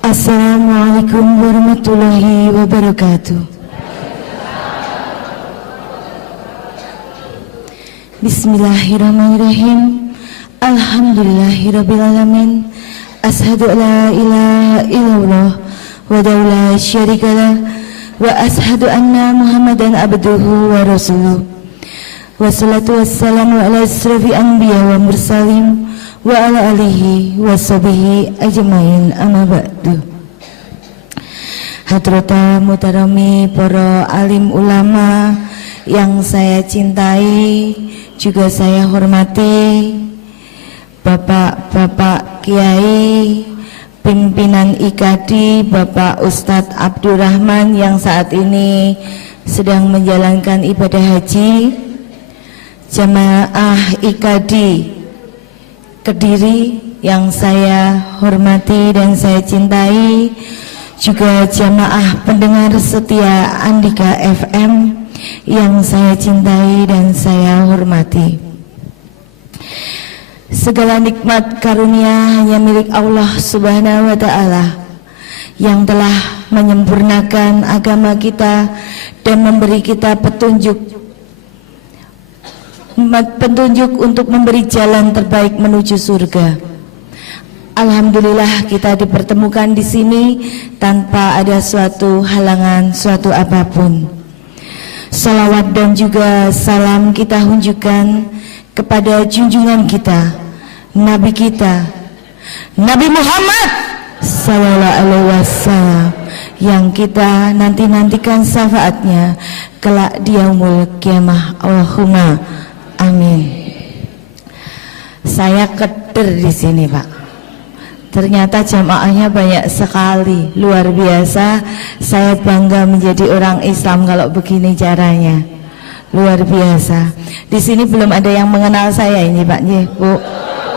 Assalamualaikum warahmatullahi wabarakatuh. Bismillahirrahmanirrahim. Alhamdulillahirrabbilalamin. Ashadu la ilaha illallah wahdahu la syarikalah wa ashadu anna Muhammadan abduhu wa rasuluh. Wassalatu wassalamu ala asrafi anbiya wa mursalin wa ala alihi wa sahbihi ajmain, amma ba'du. Hadrata mutarami para alim ulama yang saya cintai, juga saya hormati, Bapak-bapak Kiai, pimpinan IKADI, Bapak Ustadz Abdurrahman yang saat ini sedang menjalankan ibadah haji, jamaah IKADI Kediri yang saya hormati dan saya cintai, juga jamaah pendengar setia Andika FM yang saya cintai dan saya hormati. Segala nikmat karunia hanya milik Allah Subhanahu wa Ta'ala yang telah menyempurnakan agama kita dan memberi kita petunjuk untuk memberi jalan terbaik menuju surga. Alhamdulillah kita dipertemukan di sini tanpa ada suatu halangan, suatu apapun. Salawat dan juga salam kita hunjukkan kepada junjungan kita, Nabi kita, Nabi Muhammad sallallahu alaihi wasallam, yang kita nantikan syafaatnya kelak di yaumul qiyamah. Allahumma amin. Saya keder di sini, Pak. Ternyata jamaahnya banyak sekali, luar biasa. Saya bangga menjadi orang Islam kalau begini caranya, luar biasa. Di sini belum ada yang mengenal saya ini, Pak, Bu.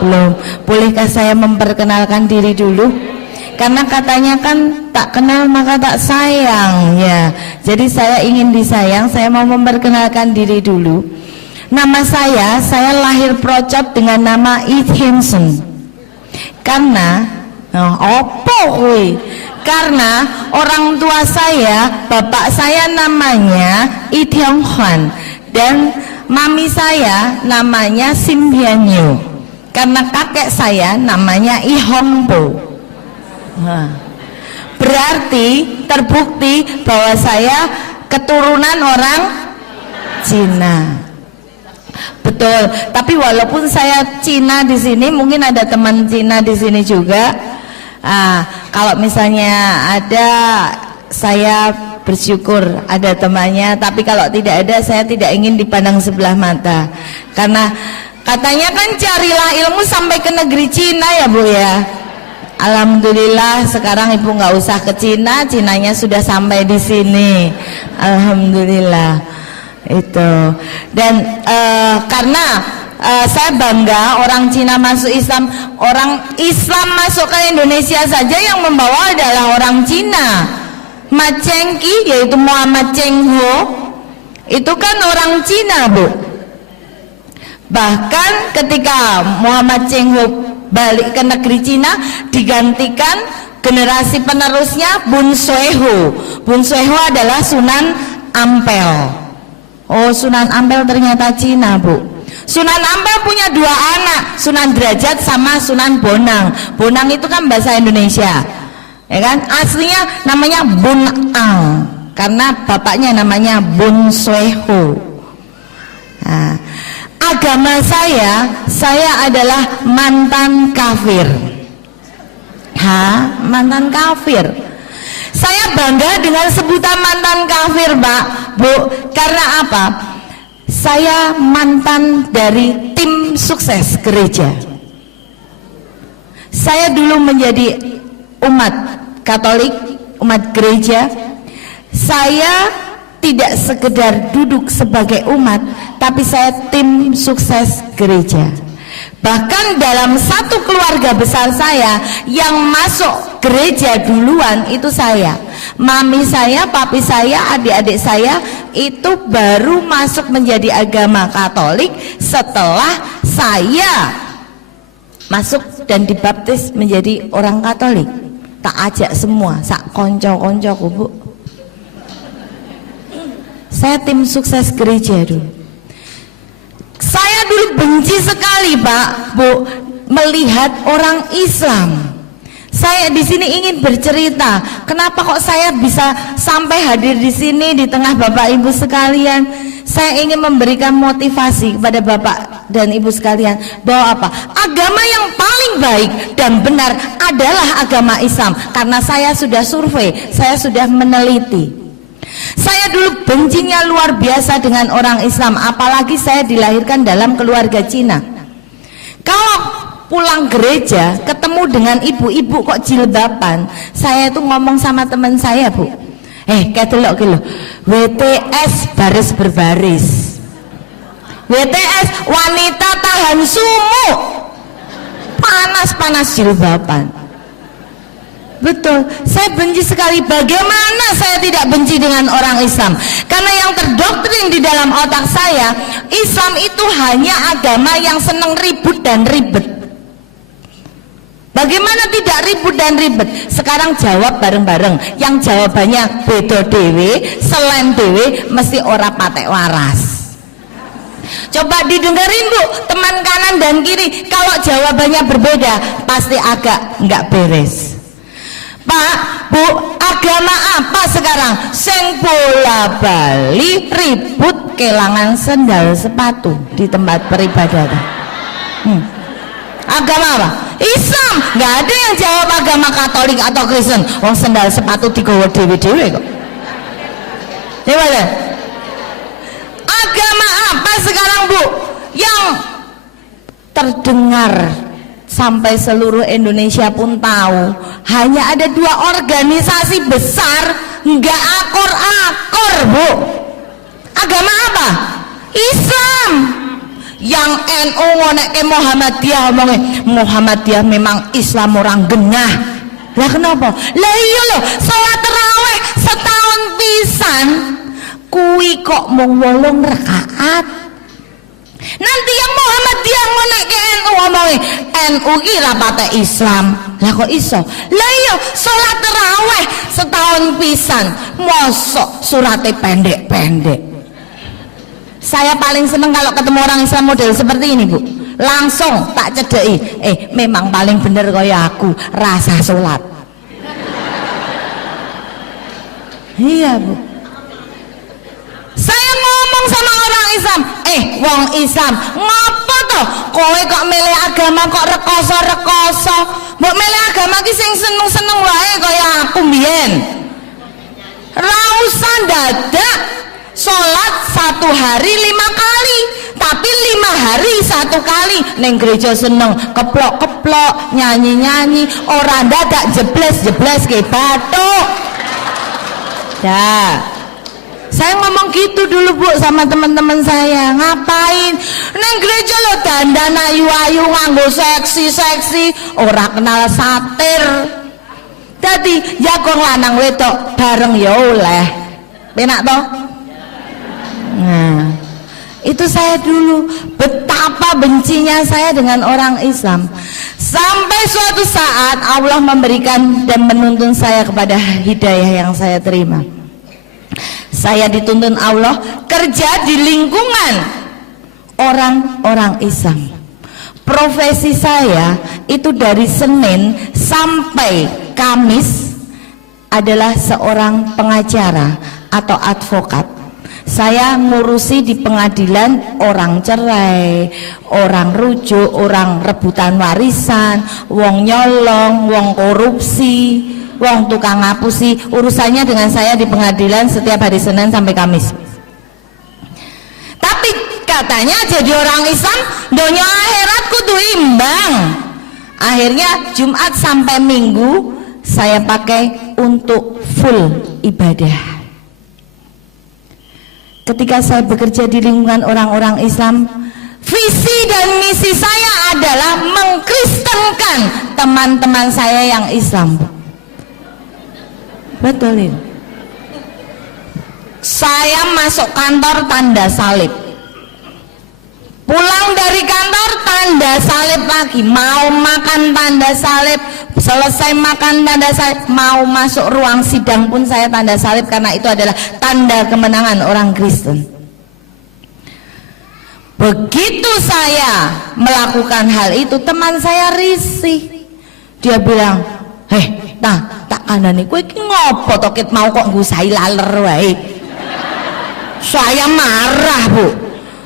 Belum. Bolehkah saya memperkenalkan diri dulu? Karena katanya kan tak kenal maka tak sayang, ya. Jadi saya ingin disayang. Saya mau memperkenalkan diri dulu. Nama saya lahir procot dengan nama Id Hanson. Karena karena orang tua saya, bapak saya namanya Id Hyong Hwan dan mami saya namanya Sim Hyun Yu. Karena kakek saya namanya I Hong Po. Berarti terbukti bahwa saya keturunan orang Cina. Betul, tapi walaupun saya Cina di sini, mungkin ada teman Cina di sini juga. Kalau misalnya ada, saya bersyukur ada temannya. Tapi kalau tidak ada, saya tidak ingin dipandang sebelah mata. Karena katanya kan carilah ilmu sampai ke negeri Cina, ya Bu ya. Alhamdulillah sekarang Ibu nggak usah ke Cina, Cinanya sudah sampai di sini. Alhamdulillah. Itu. Dan karena saya bangga orang Cina masuk Islam, orang Islam masuk ke Indonesia saja yang membawa adalah orang Cina. Ma Chengki, yaitu Muhammad Cheng Ho, itu kan orang Cina, Bu. Bahkan ketika Muhammad Cheng Ho balik ke negeri Cina, digantikan generasi penerusnya Bun Sueho. Bun Sueho adalah Sunan Ampel. Oh, Sunan Ampel ternyata Cina, Bu. Sunan Ampel punya dua anak, Sunan Derajat sama Sunan Bonang. Bonang itu kan bahasa Indonesia, ya kan? Aslinya namanya Bun Ang, karena bapaknya namanya Bun Sueho. Nah, agama saya adalah mantan kafir. Mantan kafir. Saya bangga dengan sebutan mantan kafir, Pak, Bu. Karena apa? Saya mantan dari tim sukses gereja. Saya dulu menjadi umat Katolik, umat gereja. Saya tidak sekedar duduk sebagai umat, tapi saya tim sukses gereja. Bahkan dalam satu keluarga besar saya, yang masuk gereja duluan itu saya. Mami saya, papi saya, adik-adik saya itu baru masuk menjadi agama Katolik setelah saya masuk dan dibaptis menjadi orang Katolik. tak ajak semua, sak konco-koncoku, Bu. Saya tim sukses gereja dulu. Saya dulu benci sekali, Pak, Bu, melihat orang Islam. Saya di sini ingin bercerita, kenapa kok saya bisa sampai hadir di sini di tengah Bapak Ibu sekalian. Saya ingin memberikan motivasi kepada Bapak dan Ibu sekalian bahwa apa? Agama yang paling baik dan benar adalah agama Islam. Karena saya sudah survei, saya sudah meneliti. Saya dulu bencinya luar biasa dengan orang Islam, apalagi saya dilahirkan dalam keluarga Cina. Kalau pulang gereja ketemu dengan ibu-ibu kok jilbaban, saya itu ngomong sama teman saya, Bu, kayak delok ki lho, WTS baris berbaris, WTS wanita tahan sumu, panas-panas jilbaban. Betul, saya benci sekali. Bagaimana saya tidak benci dengan orang Islam? Karena yang terdoktrin di dalam otak saya, Islam itu hanya agama yang seneng ribut dan ribet. Bagaimana tidak ribut dan ribet? Sekarang jawab bareng-bareng. Yang jawabannya beda dewe, selain dewe, mesti ora patek waras. Coba didengerin, Bu, teman kanan dan kiri. Kalau jawabannya berbeda, pasti agak nggak beres. Pak, Bu, agama apa sekarang? Sing bola bali ribut kelangan sendal sepatu di tempat peribadatan. Agama apa? Islam. Nggak ada yang jawab agama Katolik atau Kristen. Wong sendal sepatu digawa dewe-dewe kok. Gimana? Agama apa sekarang, Bu, yang terdengar sampai seluruh Indonesia pun tahu? Hanya ada 2 organisasi besar, nggak akor-akor, Bu. Agama apa? Islam. Yang NU ngonekke Muhammadiyah, ngomongnya Muhammadiyah memang Islam orang genah. Lah kenapa? Lah iya loh, salat tarawih setahun pisan kuwi kok mung 8 rakaat. Nanti yang Muhammadiyah ngonekke NU, ngomongnya NU ki ra patek Islam. Lah kok iso? Lah iya, salat tarawih setahun pisan mosok surate pendek-pendek. Saya paling seneng kalau ketemu orang Islam model seperti ini, Bu. Langsung tak cedeki, memang paling bener kaya aku, rasa sholat. Iya, Bu. Saya ngomong sama orang Islam, wong Islam, ngapa toh kowe kok milih agama kok rekoso-rekoso? Mbok milih agama ki sing seneng-seneng wae kaya aku mbiyen. Ra usah dadak sholat 1 hari 5 kali, tapi 5 hari 1 kali. Neng gereja seneng keplok-keplok, nyanyi-nyanyi, orang dadak jebles-jebles ke batuk. Ya, saya ngomong gitu dulu, Bu, sama teman-teman saya. Ngapain neng gereja lo dandan ayu-ayu nganggo seksi-seksi, ora kenal satir. Dadi jago lanang wedok bareng ya oleh. Penak toh? Nah, itu saya dulu betapa bencinya saya dengan orang Islam. Sampai suatu saat Allah memberikan dan menuntun saya kepada hidayah yang saya terima. Saya dituntun Allah kerja di lingkungan orang-orang Islam. Profesi saya itu dari Senin sampai Kamis adalah seorang pengacara atau advokat. Saya ngurusi di pengadilan orang cerai, orang rujuk, orang rebutan warisan, wong nyolong, wong korupsi, wong tukang ngapusi. Urusannya dengan saya di pengadilan setiap hari Senin sampai Kamis. Tapi katanya jadi orang Islam donya akhirat kudu imbang. Akhirnya Jumat sampai Minggu saya pakai untuk full ibadah. Ketika saya bekerja di lingkungan orang-orang Islam, visi dan misi saya adalah mengkristenkan teman-teman saya yang Islam. Betul ini. Saya masuk kantor tanda salib. Pulang dari kantor tanda salib lagi, mau makan tanda salib, selesai makan tanda salib, mau masuk ruang sidang pun saya tanda salib, karena itu adalah tanda kemenangan orang Kristen. Begitu saya melakukan hal itu, teman saya risih. Dia bilang, tak kandhani kowe iki ngopo to ket mau kok nggusahi laler wae. Saya marah, Bu.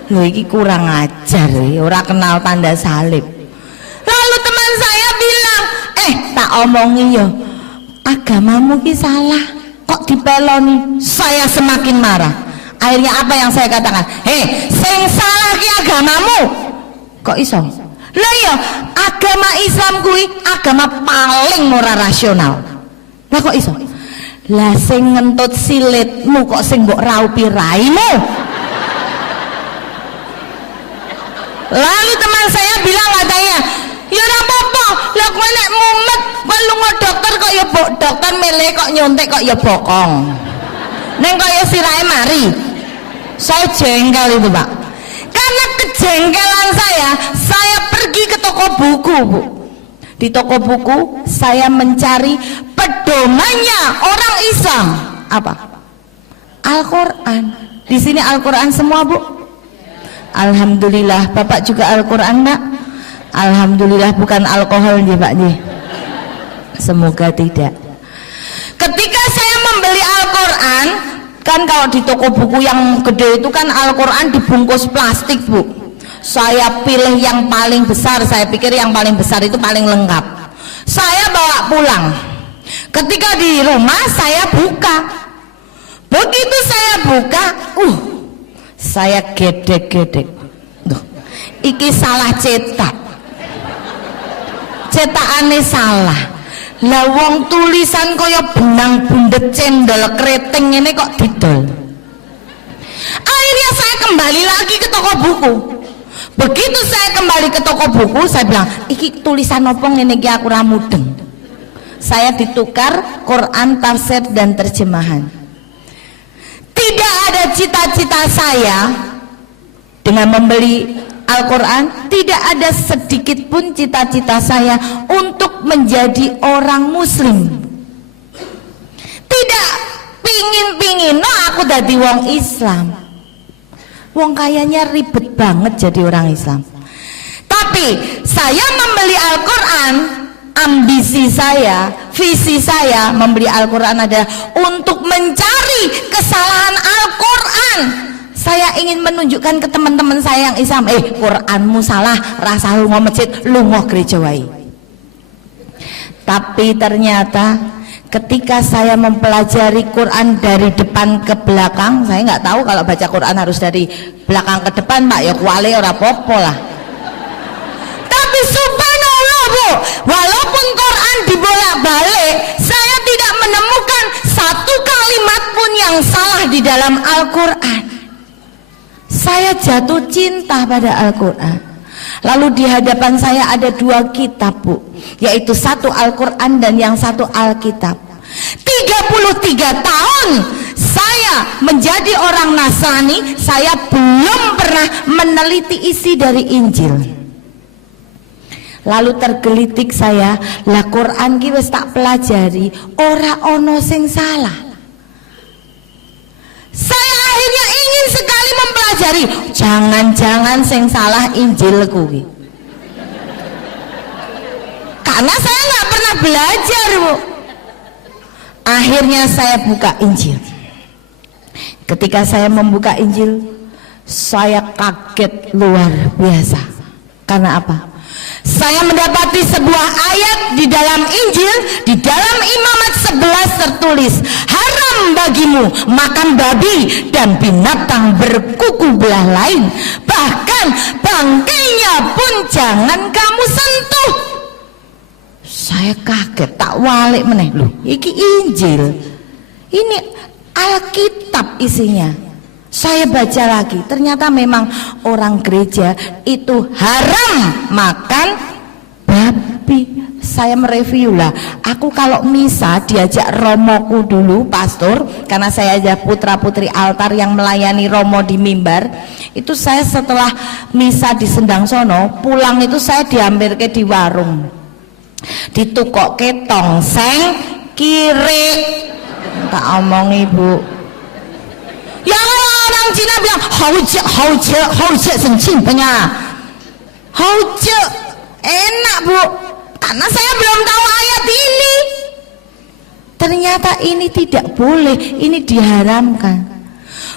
Loh iki kurang ajar, ora kenal tanda salib. Lalu teman saya bilang, tak omongi yo, agamamu ki salah, kok dipeloni. Saya semakin marah. Akhirnya apa yang saya katakan? Sing salah ki agamamu. Kok iso? Lah ya, agama Islam kuwi agama paling ora rasional. Lah kok iso? Lah sing ngentut silitmu kok sing mbok raupi raimu. Lalu teman saya bilang katanya, ya ora apa-apa, lah kowe nek mumet kowe lunga dokter kok ya dokter milih kok nyontek kok ya bokong. Neng kaya sirahe mari. Saya jengkel itu, Pak. Karena kejengkelan saya pergi ke toko buku, Bu. Di toko buku saya mencari pedomannya orang Islam. Apa? Al-Quran. Di sini Al-Quran semua, Bu? Alhamdulillah. Bapak juga Al-Quran, Nak? Alhamdulillah, bukan alkohol nih, Pak nih. Semoga tidak. Ketika saya membeli Al-Quran, kan kalau di toko buku yang gede itu kan Al-Quran dibungkus plastik, Bu. Saya pilih yang paling besar, saya pikir yang paling besar itu paling lengkap. Saya bawa pulang. Ketika di rumah saya buka. Begitu saya buka, saya gedek-gedek. Iki salah cetak. Cetakane salah. Lah wong tulisan kaya benang bundet cendol keriting ini kok didol. Akhirnya saya kembali lagi ke toko buku. Begitu saya kembali ke toko buku, saya bilang, iki tulisan apa ngene iki aku ora mudeng. Saya ditukar Quran, tafsir dan terjemahan. Tidak ada cita-cita saya dengan membeli Al-Quran, tidak ada sedikit pun cita-cita saya untuk menjadi orang muslim. Tidak pingin no aku dadi wong Islam. Wong kayaknya ribet banget jadi orang Islam. Tapi saya membeli Al-Quran, ambisi saya, visi saya membeli Al-Quran adalah untuk mencari kesalahan Al-Quran. Saya ingin menunjukkan ke teman-teman saya yang Islam, Quranmu salah, rasa lunga masjid, lunga gereja wae. Tapi ternyata ketika saya mempelajari Quran dari depan ke belakang, saya nggak tahu kalau baca Quran harus dari belakang ke depan, Pak, ya kuali ora popo lah. Tapi subhanallah, Bu, walaupun Quran dibolak-balik, saya tidak menemukan satu kalimat pun yang salah di dalam Al-Quran. Saya jatuh cinta pada Al-Quran. Lalu di hadapan saya ada dua kitab, Bu, yaitu satu Al-Quran dan yang satu Alkitab. 33 tahun saya menjadi orang Nasrani, saya belum pernah meneliti isi dari Injil. Lalu tergelitik saya, lah Quran ki wis tak pelajari, ora ono sing salah. Saya akhirnya ingin sekali mempelajari, jangan-jangan sing salah Injil kuwi. Karena saya nggak pernah belajar, Bu. Akhirnya saya buka Injil. Ketika saya membuka Injil, saya kaget luar biasa. Karena apa? Saya mendapati sebuah ayat di dalam Injil, di dalam Imamat 11 tertulis, haram bagimu makan babi dan binatang berkuku belah lain, bahkan bangkainya pun jangan kamu sentuh. Saya kaget, tak walik meneh, loh, iki Injil, ini Alkitab isinya. Saya baca lagi, ternyata memang orang gereja itu haram makan babi. Tapi saya mereview lah, aku kalau misa diajak romoku dulu pastor, karena saya ada putra putri altar yang melayani romo di mimbar. Itu saya setelah misa di Sendang sono pulang itu saya diambil ke di warung, ditukok ke tongseng kiri. Tak omong ibu ya, kalau orang Cina bilang hauce sencing punya hauce enak bu, karena saya belum tahu ayat ini. Ternyata ini tidak boleh, ini diharamkan.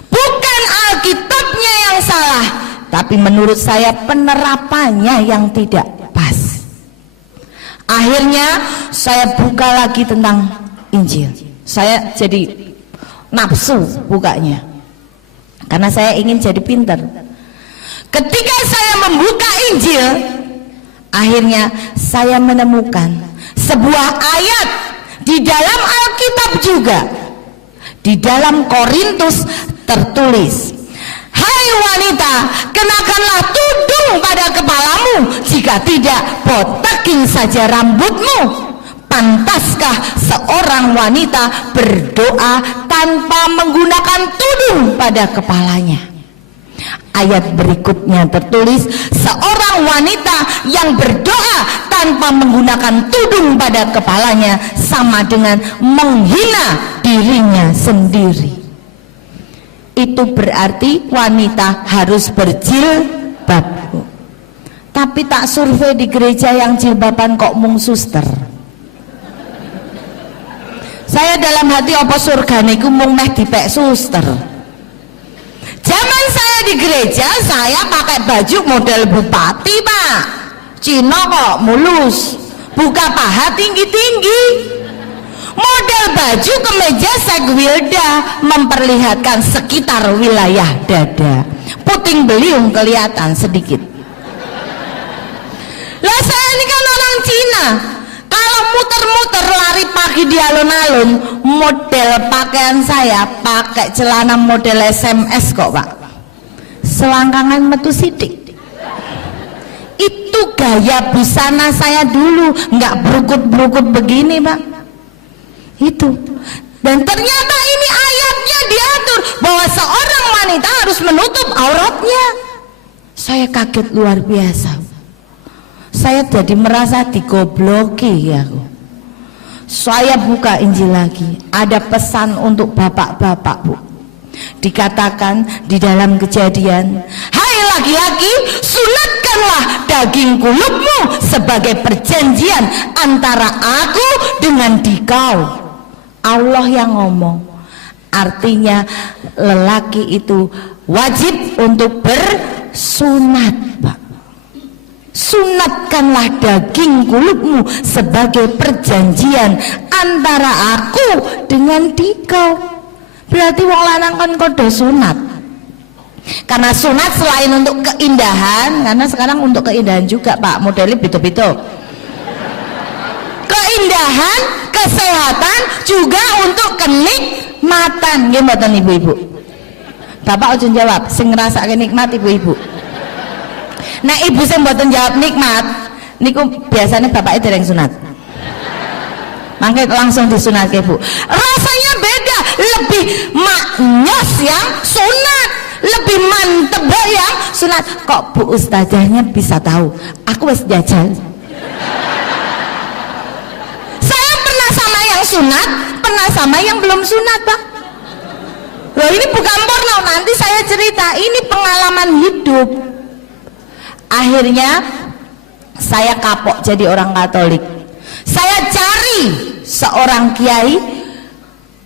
Bukan Alkitabnya yang salah, tapi menurut saya penerapannya yang tidak pas. Akhirnya saya buka lagi tentang Injil. Saya jadi nafsu bukanya, karena saya ingin jadi pintar. Ketika saya membuka Injil, akhirnya saya menemukan sebuah ayat di dalam Alkitab juga. Di dalam Korintus tertulis, hai wanita, kenakanlah tudung pada kepalamu, jika tidak botakin saja rambutmu. Pantaskah seorang wanita berdoa tanpa menggunakan tudung pada kepalanya? Ayat berikutnya tertulis, seorang wanita yang berdoa tanpa menggunakan tudung pada kepalanya sama dengan menghina dirinya sendiri. Itu berarti wanita harus berjilbab. Tapi tak survei di gereja yang jilbaban kok mung suster. Saya dalam hati apa surga niku mung meh dipek suster. Zaman saya di gereja, saya pakai baju model bupati pak, Cina kok mulus, buka paha tinggi-tinggi, model baju kemeja segwilda memperlihatkan sekitar wilayah dada, puting beliung kelihatan sedikit. Lah saya ini kan orang Cina, kalau muter-muter lari pagi di alun-alun, model pakaian saya pakai celana model SMS kok pak, selangkangan metu sidik. Itu gaya busana saya dulu, nggak berukut-berukut begini pak. Itu, dan ternyata ini ayatnya diatur bahwa seorang wanita harus menutup auratnya. Saya kaget luar biasa. Saya jadi merasa digobloki ya. Saya buka Injil lagi, ada pesan untuk bapak-bapak bu. Dikatakan di dalam Kejadian, hai laki-laki, sunatkanlah daging kulupmu sebagai perjanjian antara aku dengan dikau. Allah yang ngomong, artinya lelaki itu wajib untuk bersunat pak. Sunatkanlah daging kulupmu sebagai perjanjian antara aku dengan dikau. Berarti wong lanang kan kudu sunat. Karena sunat selain untuk keindahan, karena sekarang untuk keindahan juga pak, modelnya bito-bito. Keindahan, kesehatan, juga untuk kenikmatan. Nggih mboten ibu-ibu? Bapak ojo jawab, sing ngrasake nikmat ibu-ibu. Nah ibu sing mboten jawab nikmat niku biasanya bapaknya dereng sunat. Mangke langsung disunat ke bu. Rasanya beda, lebih maknyos yang sunat, lebih mantep yang sunat. Kok bu ustazahnya bisa tahu? Aku wis jajal. Saya pernah sama yang sunat, pernah sama yang belum sunat pak. Loh ini bukan porno, nanti saya cerita, ini pengalaman hidup. Akhirnya saya kapok jadi orang Katolik. Saya cari seorang kiai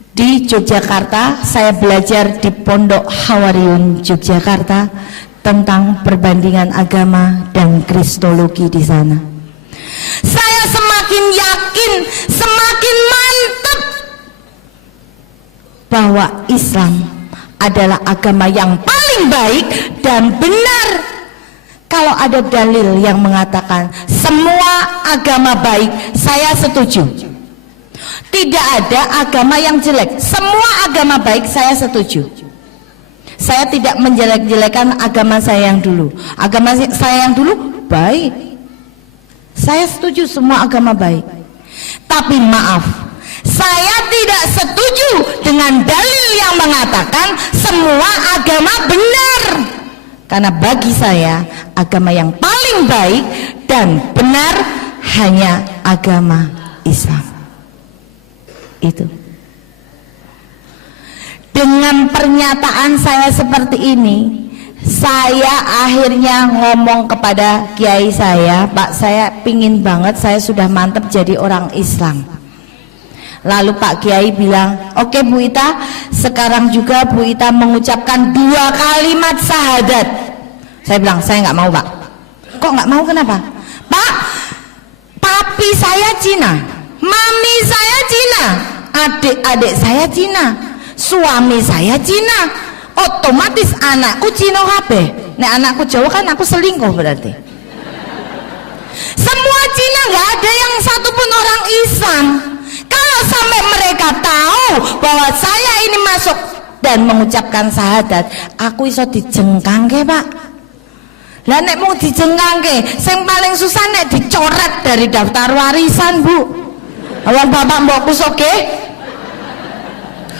di Yogyakarta. Saya belajar di Pondok Hawariun Yogyakarta tentang perbandingan agama dan kristologi di sana. Saya semakin yakin, semakin mantap bahwa Islam adalah agama yang paling baik dan benar. Kalau ada dalil yang mengatakan semua agama baik, saya setuju. Tidak ada agama yang jelek, semua agama baik saya setuju. Saya tidak menjelek-jelekan agama saya yang dulu. Agama saya yang dulu baik. Saya setuju semua agama baik. Tapi maaf, saya tidak setuju dengan dalil yang mengatakan semua agama benar. Karena bagi saya agama yang paling baik dan benar hanya agama Islam. Itu. Dengan pernyataan saya seperti ini, saya akhirnya ngomong kepada kiai saya, Pak, saya pingin banget, saya sudah mantep jadi orang Islam. Lalu Pak Kiai bilang, oke Bu Ita, sekarang juga Bu Ita mengucapkan 2 kalimat syahadat. Saya bilang, saya nggak mau Pak. Kok nggak mau, kenapa? Pak, papi saya Cina, mami saya Cina, adik-adik saya Cina, suami saya Cina, otomatis anakku Cina kabeh. Nek anakku Jawa kan aku selingkuh berarti. Semua Cina, nggak ada yang satupun orang Islam. Kalau sampai mereka tahu bahwa saya ini masuk dan mengucapkan syahadat, aku iso dijengkangke Pak. Lah nek mau dijengkangke, sing paling susah nek dicoret dari daftar warisan Bu. Awang bapak mbokku soge.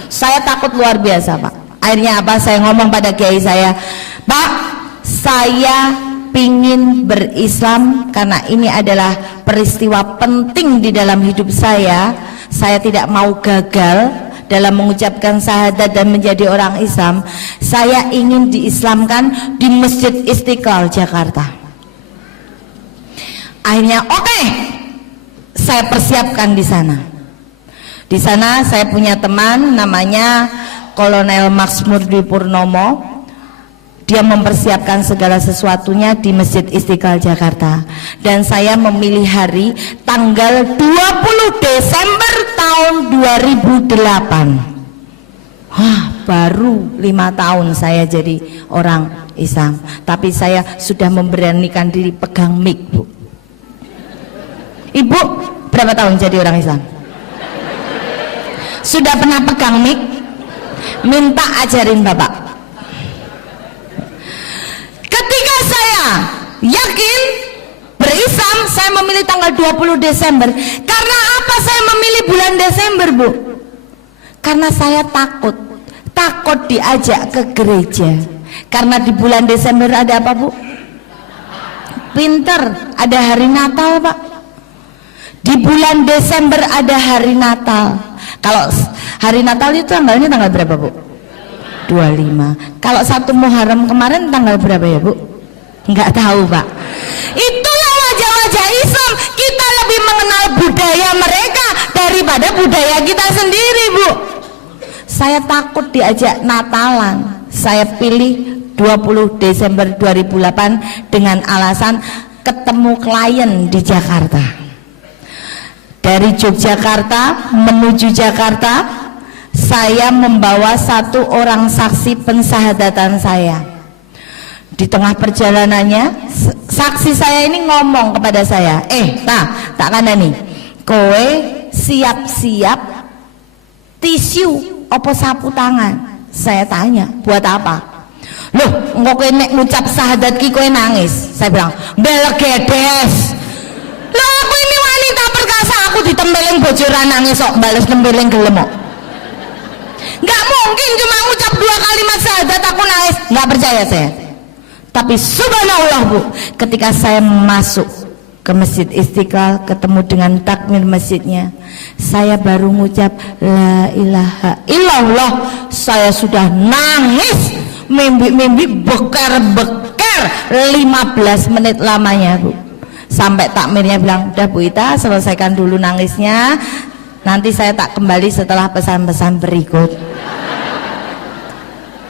Saya takut luar biasa Pak. Akhirnya apa, saya ngomong pada kiai saya, Pak, saya pingin berislam karena ini adalah peristiwa penting di dalam hidup saya tidak mau gagal dalam mengucapkan syahadat dan menjadi orang Islam. Saya ingin diislamkan di Masjid Istiqlal Jakarta. Akhirnya oke, saya persiapkan di sana. Di sana saya punya teman namanya Kolonel Maksmur Dwi Purnomo. Dia mempersiapkan segala sesuatunya di Masjid Istiqlal Jakarta. Dan saya memilih hari tanggal 20 Desember tahun 2008. Wah, baru 5 tahun saya jadi orang Islam. Tapi saya sudah memberanikan diri pegang mic Bu. Ibu berapa tahun jadi orang Islam? Sudah pernah pegang mic? Minta ajarin Bapak. Ketika saya yakin berislam, saya memilih tanggal 20 Desember. Karena apa saya memilih bulan Desember Bu? Karena saya takut diajak ke gereja. Karena di bulan Desember ada apa Bu? Pinter, ada hari Natal Pak. Di bulan Desember ada hari Natal. Kalau hari Natal itu tanggalnya tanggal berapa Bu? 25. Kalau 1 Muharram kemarin tanggal berapa ya Bu? Enggak tahu Pak. Itulah wajah-wajah Islam. Kita lebih mengenal budaya mereka daripada budaya kita sendiri Bu. Saya takut diajak Natalan. Saya pilih 20 Desember 2008 dengan alasan ketemu klien di Jakarta. Dari Yogyakarta menuju Jakarta, saya membawa 1 orang saksi pensahadatan saya. Di tengah perjalanannya, saksi saya ini ngomong kepada saya, tak kandani, kowe siap-siap tisu apa sapu tangan. Saya tanya, buat apa? Loh, engko kowe nek ngucap syahadat ki kowe nangis. Saya bilang, belegedes. Lah aku ini wanita perkasa, aku ditembeling bojoran nangis kok bales tembeling gelem kok. Nggak mungkin cuma ngucap 2 kalimat syahadat aku nangis. Nggak percaya saya. Tapi subhanallah Bu, ketika saya masuk ke Masjid Istiqlal, ketemu dengan takmir masjidnya, saya baru ngucap la ilaha illallah, saya sudah nangis, mimpi-mimpi beker-beker 15 menit lamanya Bu. Sampai takmirnya bilang, udah Bu Ita, selesaikan dulu nangisnya, nanti saya tak kembali setelah pesan-pesan berikut.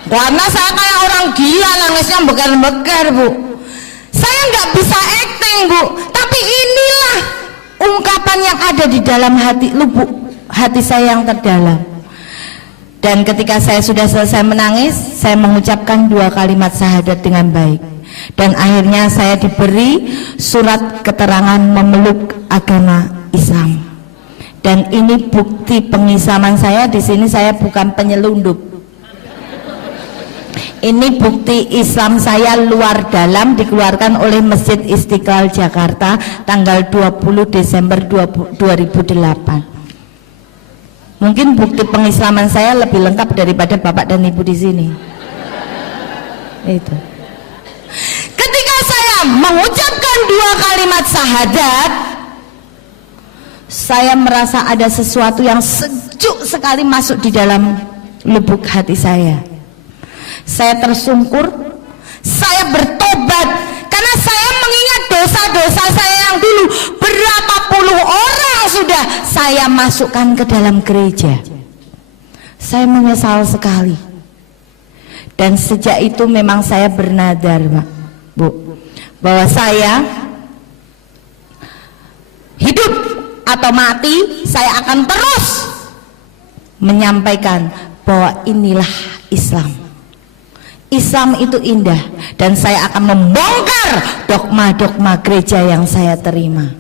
Karena saya kayak orang gila, nangisnya beker-beker Bu. Saya nggak bisa acting Bu, tapi inilah ungkapan yang ada di dalam hati, lubuk hati saya yang terdalam. Dan ketika saya sudah selesai menangis, saya mengucapkan 2 kalimat syahadat dengan baik. Dan akhirnya saya diberi surat keterangan memeluk agama Islam. Dan ini bukti pengislaman saya. Di sini saya bukan penyelundup. Ini bukti Islam saya luar dalam, dikeluarkan oleh Masjid Istiqlal Jakarta tanggal 20 Desember 2008. Mungkin bukti pengislaman saya lebih lengkap daripada Bapak dan Ibu di sini. Itu. Ketika saya mengucapkan 2 kalimat syahadat, saya merasa ada sesuatu yang sejuk sekali masuk di dalam lubuk hati saya. Saya tersungkur, saya bertobat karena saya mengingat dosa-dosa saya yang dulu. Berapa puluh orang sudah saya masukkan ke dalam gereja. Saya menyesal sekali. Dan sejak itu memang saya bernadar, Pak, Bu, bahwa saya hidup atau mati, saya akan terus menyampaikan bahwa inilah Islam. Islam itu indah, dan saya akan membongkar dogma-dogma gereja yang saya terima.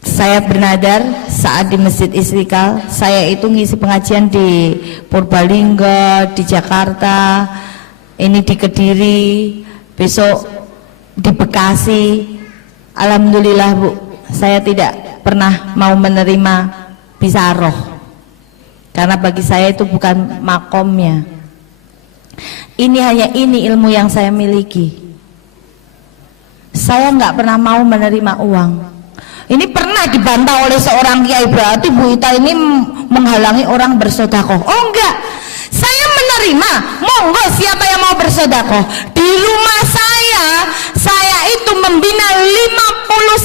Saya bernadar saat di Masjid Istiqlal. Saya itu ngisi pengajian di Purbalingga, di Jakarta, ini di Kediri, besok di Bekasi. Alhamdulillah, Bu, saya tidak pernah mau menerima bisaroh, karena bagi saya itu bukan makomnya. Ini hanya ilmu yang saya miliki. Saya nggak pernah mau menerima uang. Ini pernah dibantah oleh seorang kiai, berarti Bu Ita ini menghalangi orang bersedekah. Oh enggak, saya menerima, monggo siapa yang mau bersedekah. Di rumah saya itu membina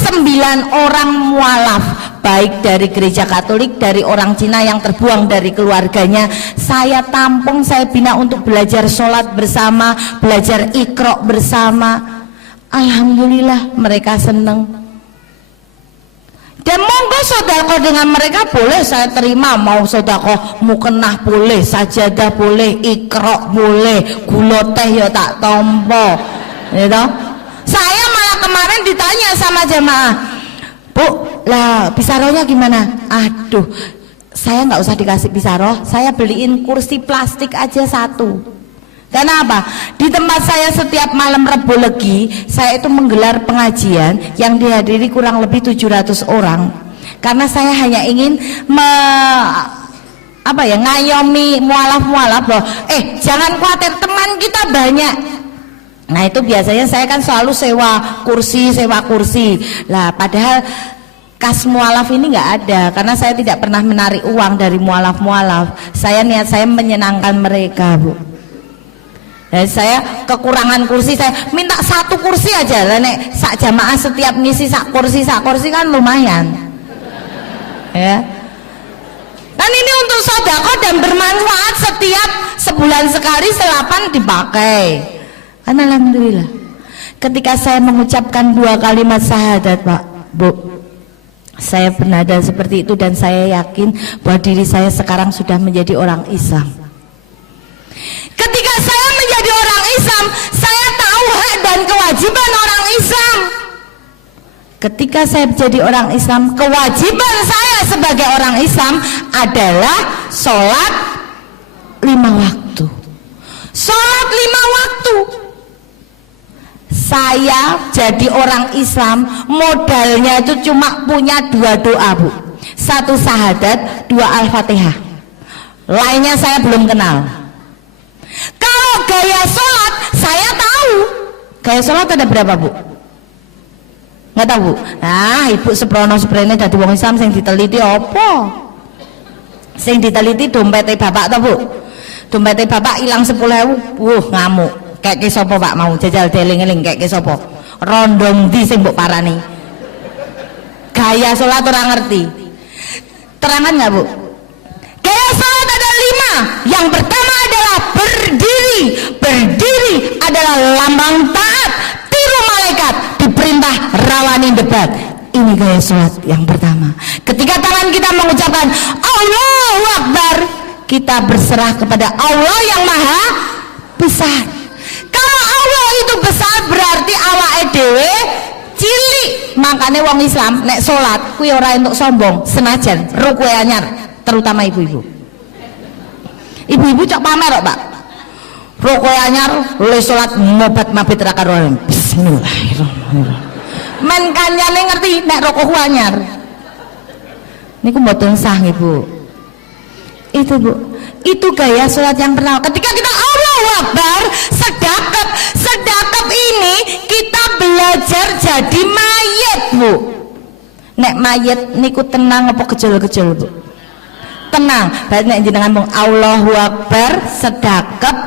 59 orang mualaf, baik dari gereja Katolik, dari orang Cina yang terbuang dari keluarganya. Saya tampung, saya bina untuk belajar sholat bersama, belajar Iqra bersama. Alhamdulillah mereka seneng. Dan monggo sedekah dengan mereka boleh saya terima, mau sedekah mukenah boleh, sajadah boleh, Iqra boleh, gula teh ya tak tompo, gitu. Saya malah kemarin ditanya sama jemaah, Bu, lah bisarohnya gimana? Aduh, saya nggak usah dikasih bisaroh, saya beliin kursi plastik aja 1. Karena apa? Di tempat saya setiap malam Rebo Legi, saya itu menggelar pengajian yang dihadiri kurang lebih 700 orang. Karena saya hanya ingin ngayomi mualaf-mualaf loh. Jangan khawatir, teman kita banyak. Nah itu biasanya saya kan selalu sewa kursi. Lah padahal kas mualaf ini nggak ada, karena saya tidak pernah menarik uang dari mualaf-mualaf. Niat saya menyenangkan mereka, Bu. Dan saya kekurangan kursi, saya minta 1 kursi aja lah, nek sak jamaah setiap ngisi sak kursi kan lumayan, ya. Dan ini untuk sedekah dan bermanfaat, setiap sebulan sekali selapan dipakai. Kan alhamdulillah. Ketika saya mengucapkan 2 kalimat syahadat, Pak, Bu, saya bernada seperti itu, dan saya yakin bahwa diri saya sekarang sudah menjadi orang Islam. Ketika saya menjadi orang Islam, saya tahu hak dan kewajiban orang Islam. Ketika saya menjadi orang Islam, kewajiban saya sebagai orang Islam adalah sholat 5 waktu. Sholat 5 waktu. Saya jadi orang Islam, modalnya itu cuma punya 2 doa, Bu. 1 syahadat, 2 Al-Fatihah. Lainnya saya belum kenal. Kalau gaya sholat saya tahu. Gaya sholat ada berapa, Bu? Nggak tahu, Bu? Nah, Ibu seprono-seprene dadi wong Islam sing diteliti apa? Sing diteliti dompete bapak toh, Bu? Dompete bapak hilang 10.000. Ngamuk. Kayak ke sapa, Pak, mau jajal deling-eling kayak ke sapa? Rondong ndi sing mbok parani? Gaya sholat orang ngerti. Terangan nggak, Bu? Gaya sholat ada 5. Yang pertama adalah berdiri. Berdiri adalah lambang taat, tiru malaikat, diperintah rawani debat. Ini gaya sholat yang pertama. Ketika tangan kita mengucapkan Allahu Akbar, kita berserah kepada Allah yang maha besar. Kalau Allah itu besar, berarti awake dhewe cilik. Makanya wong Islam nek sholat kuwi ora entuk sombong, senajan ruku anyar, terutama ibu-ibu. Ibu-ibu cok pamer kok, Pak. Rokok anyar, le salat mobat mabit ra karo. Bismillahirrahmanirrahim. Men kancane ngerti nek rokok anyar. Niku mboten sah, Ibu. Itu, Bu. Itu gaya salat yang pertama. Ketika kita Allahu Akbar, sedekap. Sedekap ini kita belajar jadi mayit, Bu. Nek mayit niku tenang apa gejol-gejol, Bu? Tenang. Berarti nek jenengan mung Allahu Akbar, sedekap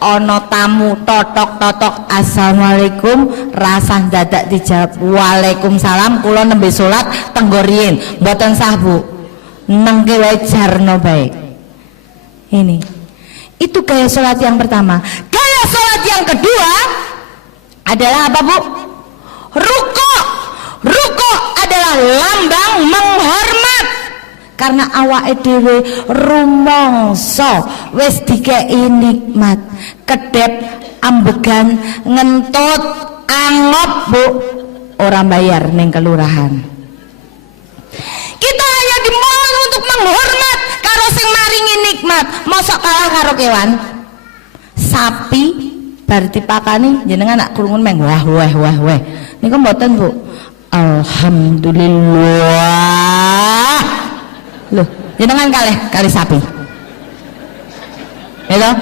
ana tamu totok-totok assalamualaikum rasah dadak dijawab waalaikumsalam kula nembe salat tenggo riyin mboten sah, Bu. Nengke wae jarno bae. Ini itu gaya salat yang pertama. Gaya salat yang kedua adalah apa, Bu? Rukuk. Rukuk adalah lambang menghormat karena awake dhewe rumangsa wis dikeki nikmat, kedep, ambegan, ngentut, angop, Bu, ora bayar ning kelurahan. Kita hanya dimohon untuk menghormat karo sing maringi nikmat. Mosok kalah karo kewan. Sapi bar dipakani jenengan nak krungun meng wah. Niku mboten, Bu. Alhamdulillah. Loh, jenengan kali sapi. Ya,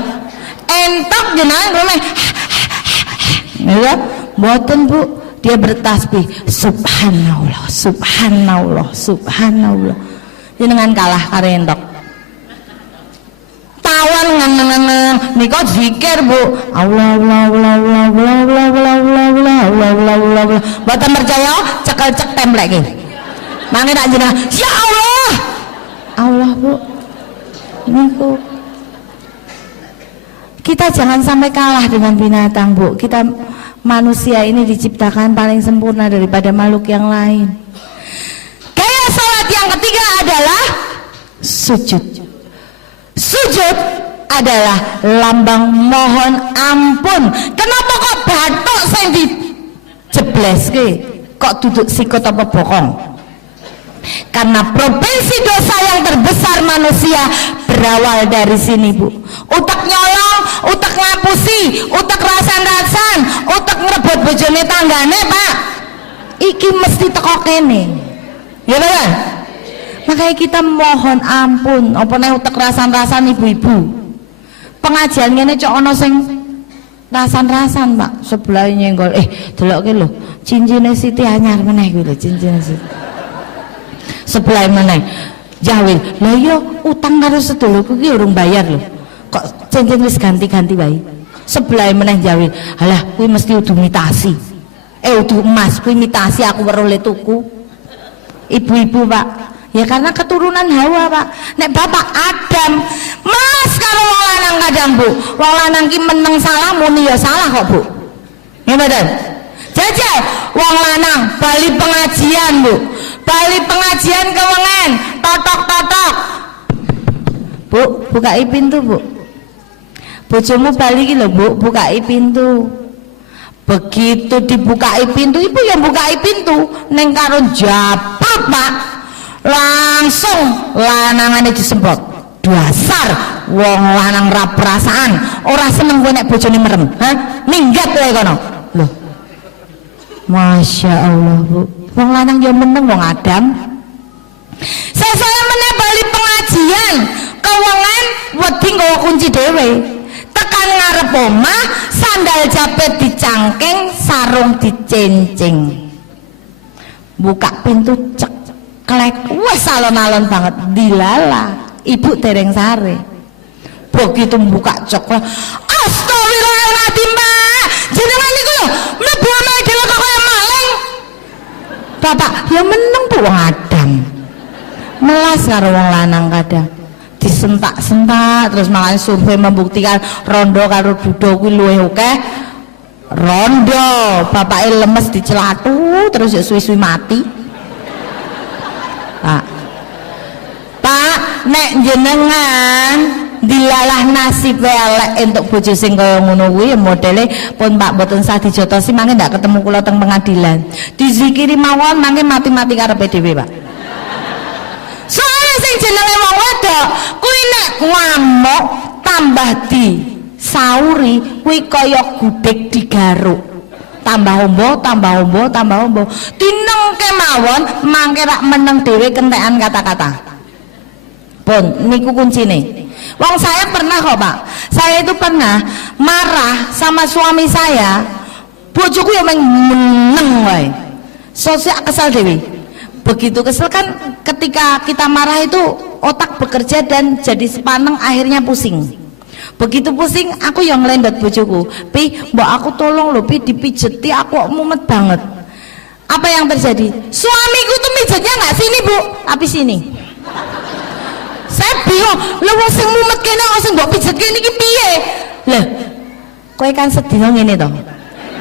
entok jenengan ngomong. Ya, mboten, Bu. Dia bertasbih subhanallah, subhanallah, subhanallah. Jenengan kalah karo entok. Tawan ngeneng nika zikir, Bu. Allah Allah Allah Allah Allah Allah Allah Allah Allah Allah Allah. Mboten percaya cekel cek templek iki. Mangke tak jenengan, ya Allah. Allah, Bu. Niku. Kita jangan sampai kalah dengan binatang, Bu. Kita manusia ini diciptakan paling sempurna daripada makhluk yang lain. Gaya salat yang ketiga adalah sujud. Sujud adalah lambang mohon ampun. Kenapa kok bathuk sing dijebleske? Kok duduk sikut apa bokong? Karena provinsi dosa yang terbesar manusia berawal dari sini, Bu. Utak nyolong, utak ngapusi, utak rasan-rasan, utak ngerebut bojone tanggane, Pak. Iki mesti teko kene. Ya kan? Makanya kita mohon ampun. Apa nek utak rasan-rasan ibu-ibu. Pengajian ngene cok ana sing rasan-rasan, Pak. Sebelah nyenggol. Delokke lho, cincine Siti anyar meneh kuwi lho, cincine Siti. Sebelah meneh jawil lha iya utang karo sedulurku ki urung bayar lho kok cincin wis ganti-ganti wae. Sebelah meneh jawil halah kuwi mesti udu mitasi udu emas kuwi mitasi aku werole tuku. Ibu-ibu, Pak, ya karena keturunan Hawa, Pak. Nek bapak Adam mas karo wong lanang kadang, Bu, wong lanang ki meneng salah muni ya salah kok, Bu. Ya mboten? Jajal wong lanang bali pengajian, Bu. Bali pengajian kewengen, totok-totok. Bu, bukai pintu, Bu. Bojomu bali iki lho, Bu, bukai pintu. Begitu dibukai pintu, ibu yang bukai pintu, neng karo japat, Pak. Langsung lanangane disempot. Dasar wong lanang ra perasaan, ora seneng kowe nek bojone merem. Hah? Minggat kowe kono. Loh. Masya Allah, Bu. Wong lanang ya meneng wong Adam. Saya meneh bali pengajian, kewengan wedi nggawa kunci dhewe. Tekan ngarep omah, sandal jepit dicangking, sarung dicencing. Buka pintu ceklek, wes alon-alon banget, dilala. Ibu dereng sare. Begitu buka coklat, astagfirullahaladzim, Pak. Jenengan niku lho, mlebu omahe dhewe kok kaya maling. Bapak, ya meneng Bu wong Adam. Melas karo wong lanang kadang. Disentak-sentak terus malah survei membuktikan rondo karo duda kuwi luwih akeh. Rondo, bapake lemes dicelatu terus ya suwi-suwi mati. Pak, nek jenengan dilalah nasib elek entuk bojo sing kaya ngono kuwi ya modele pun Pak mboten sah dijotosi mangke ndak ketemu kula teng pengadilan. Dizikiri mawon mangke mati-mati karepe dhewe, Pak. Soale sing jenenge wong wedok kuwi nek ngamuk tambah di sauri kuwi kaya gudeg digaruk, tambah ombo tineng kemawon mangke rak meneng dhewe kentekan kata-kata. Pun niku kuncine. Wong saya pernah kok Pak, saya itu pernah marah sama suami saya, bojoku yang meneng wae, sosial kesal dewi. Begitu kesel kan, ketika kita marah itu otak bekerja dan jadi sepaneng, akhirnya pusing. Begitu pusing aku yang ngelendot bojoku, pi mbak aku tolong loh pi dipijeti, aku mumet banget. Apa yang terjadi? Suamiku tuh mijetnya nggak sini bu, tapi sini. Saya bingung, lho wong sing mumet kene kok sing mbok pijet kene iki piye? Lho, kowe kan sedina ngene to.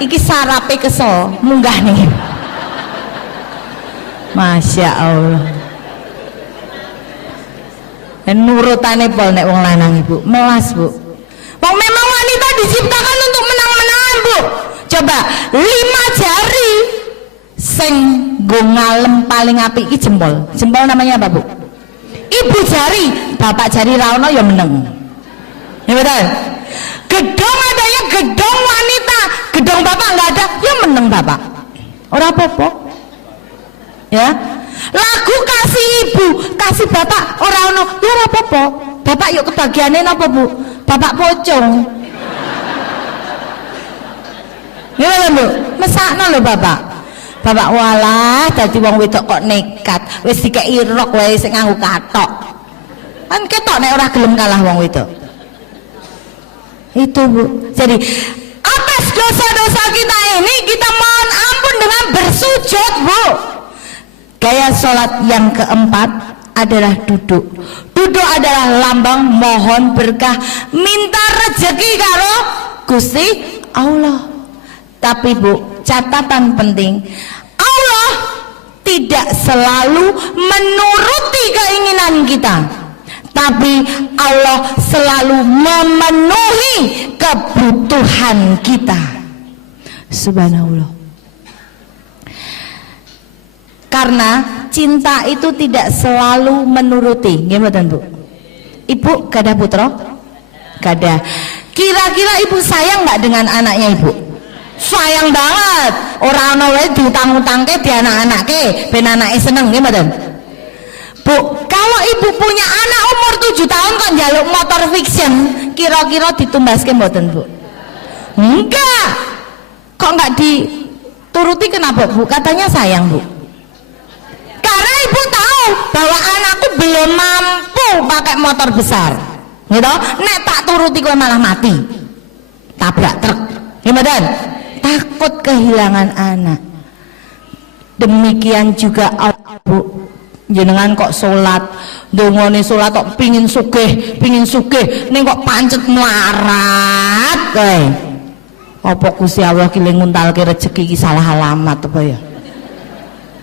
Iki sarape kesel, munggah nih. Masya Allah. Nurutane pol nek wong lanang ibu, melas bu. Wong memang wanita diciptakan untuk menang-menangan bu. Coba 5 jari sing nggo ngalem paling apik iki jempol. Jempol namanya apa bu? Ibu jari, bapak jari raono ya meneng. Ya betul. Gedong adanya gedong wanita, gedong bapak nggak ada, ya meneng bapak. Ora apa-apa. Ya. Lagu kasih ibu, kasih bapak ora ono, ya ora apa-apa. Bapak yuk kebagiane napa bu? Bapak pocong. Gimana bu? Mesakno lho bapak. Bapak walah dadi wong wedok kok nekat, wis dikeki rok wae sing nganggo katok. Kan ketok nek ora gelem kalah wong wedok. Itu bu. Jadi atas dosa-dosa kita ini kita mohon ampun dengan bersujud bu. Gaya sholat yang keempat adalah duduk. Duduk adalah lambang mohon berkah, minta rezeki karo Gusti Allah. Tapi bu, catatan penting, Allah tidak selalu menuruti keinginan kita, tapi Allah selalu memenuhi kebutuhan kita. Subhanallah. Karena cinta itu tidak selalu menuruti. Gimana bu? Ibu gada putra? Gada. Kira-kira ibu sayang nggak dengan anaknya ibu? Sayang banget. Orang ana wae diutang-utangke di anak-anake ben anake seneng nggih mboten? Bu, kalau ibu punya anak umur 7 tahun kok njaluk motor fiction, kira-kira ditumbaske mboten, Bu? Enggak. Kok enggak dituruti kenapa, Bu? Katanya sayang, Bu. Karena ibu tahu bahwa anakku belum mampu pakai motor besar. Gitu? Nek tak turuti kowe malah mati. Tabrak truk. Gimana? Takut kehilangan anak. Demikian juga Bu, jenengan kok sholat, dongone sholat kok pingin sugih, ning kok pancet melarat kae. Apa Gusti Allah ki nguntalke rezeki iki salah alamat apa ya?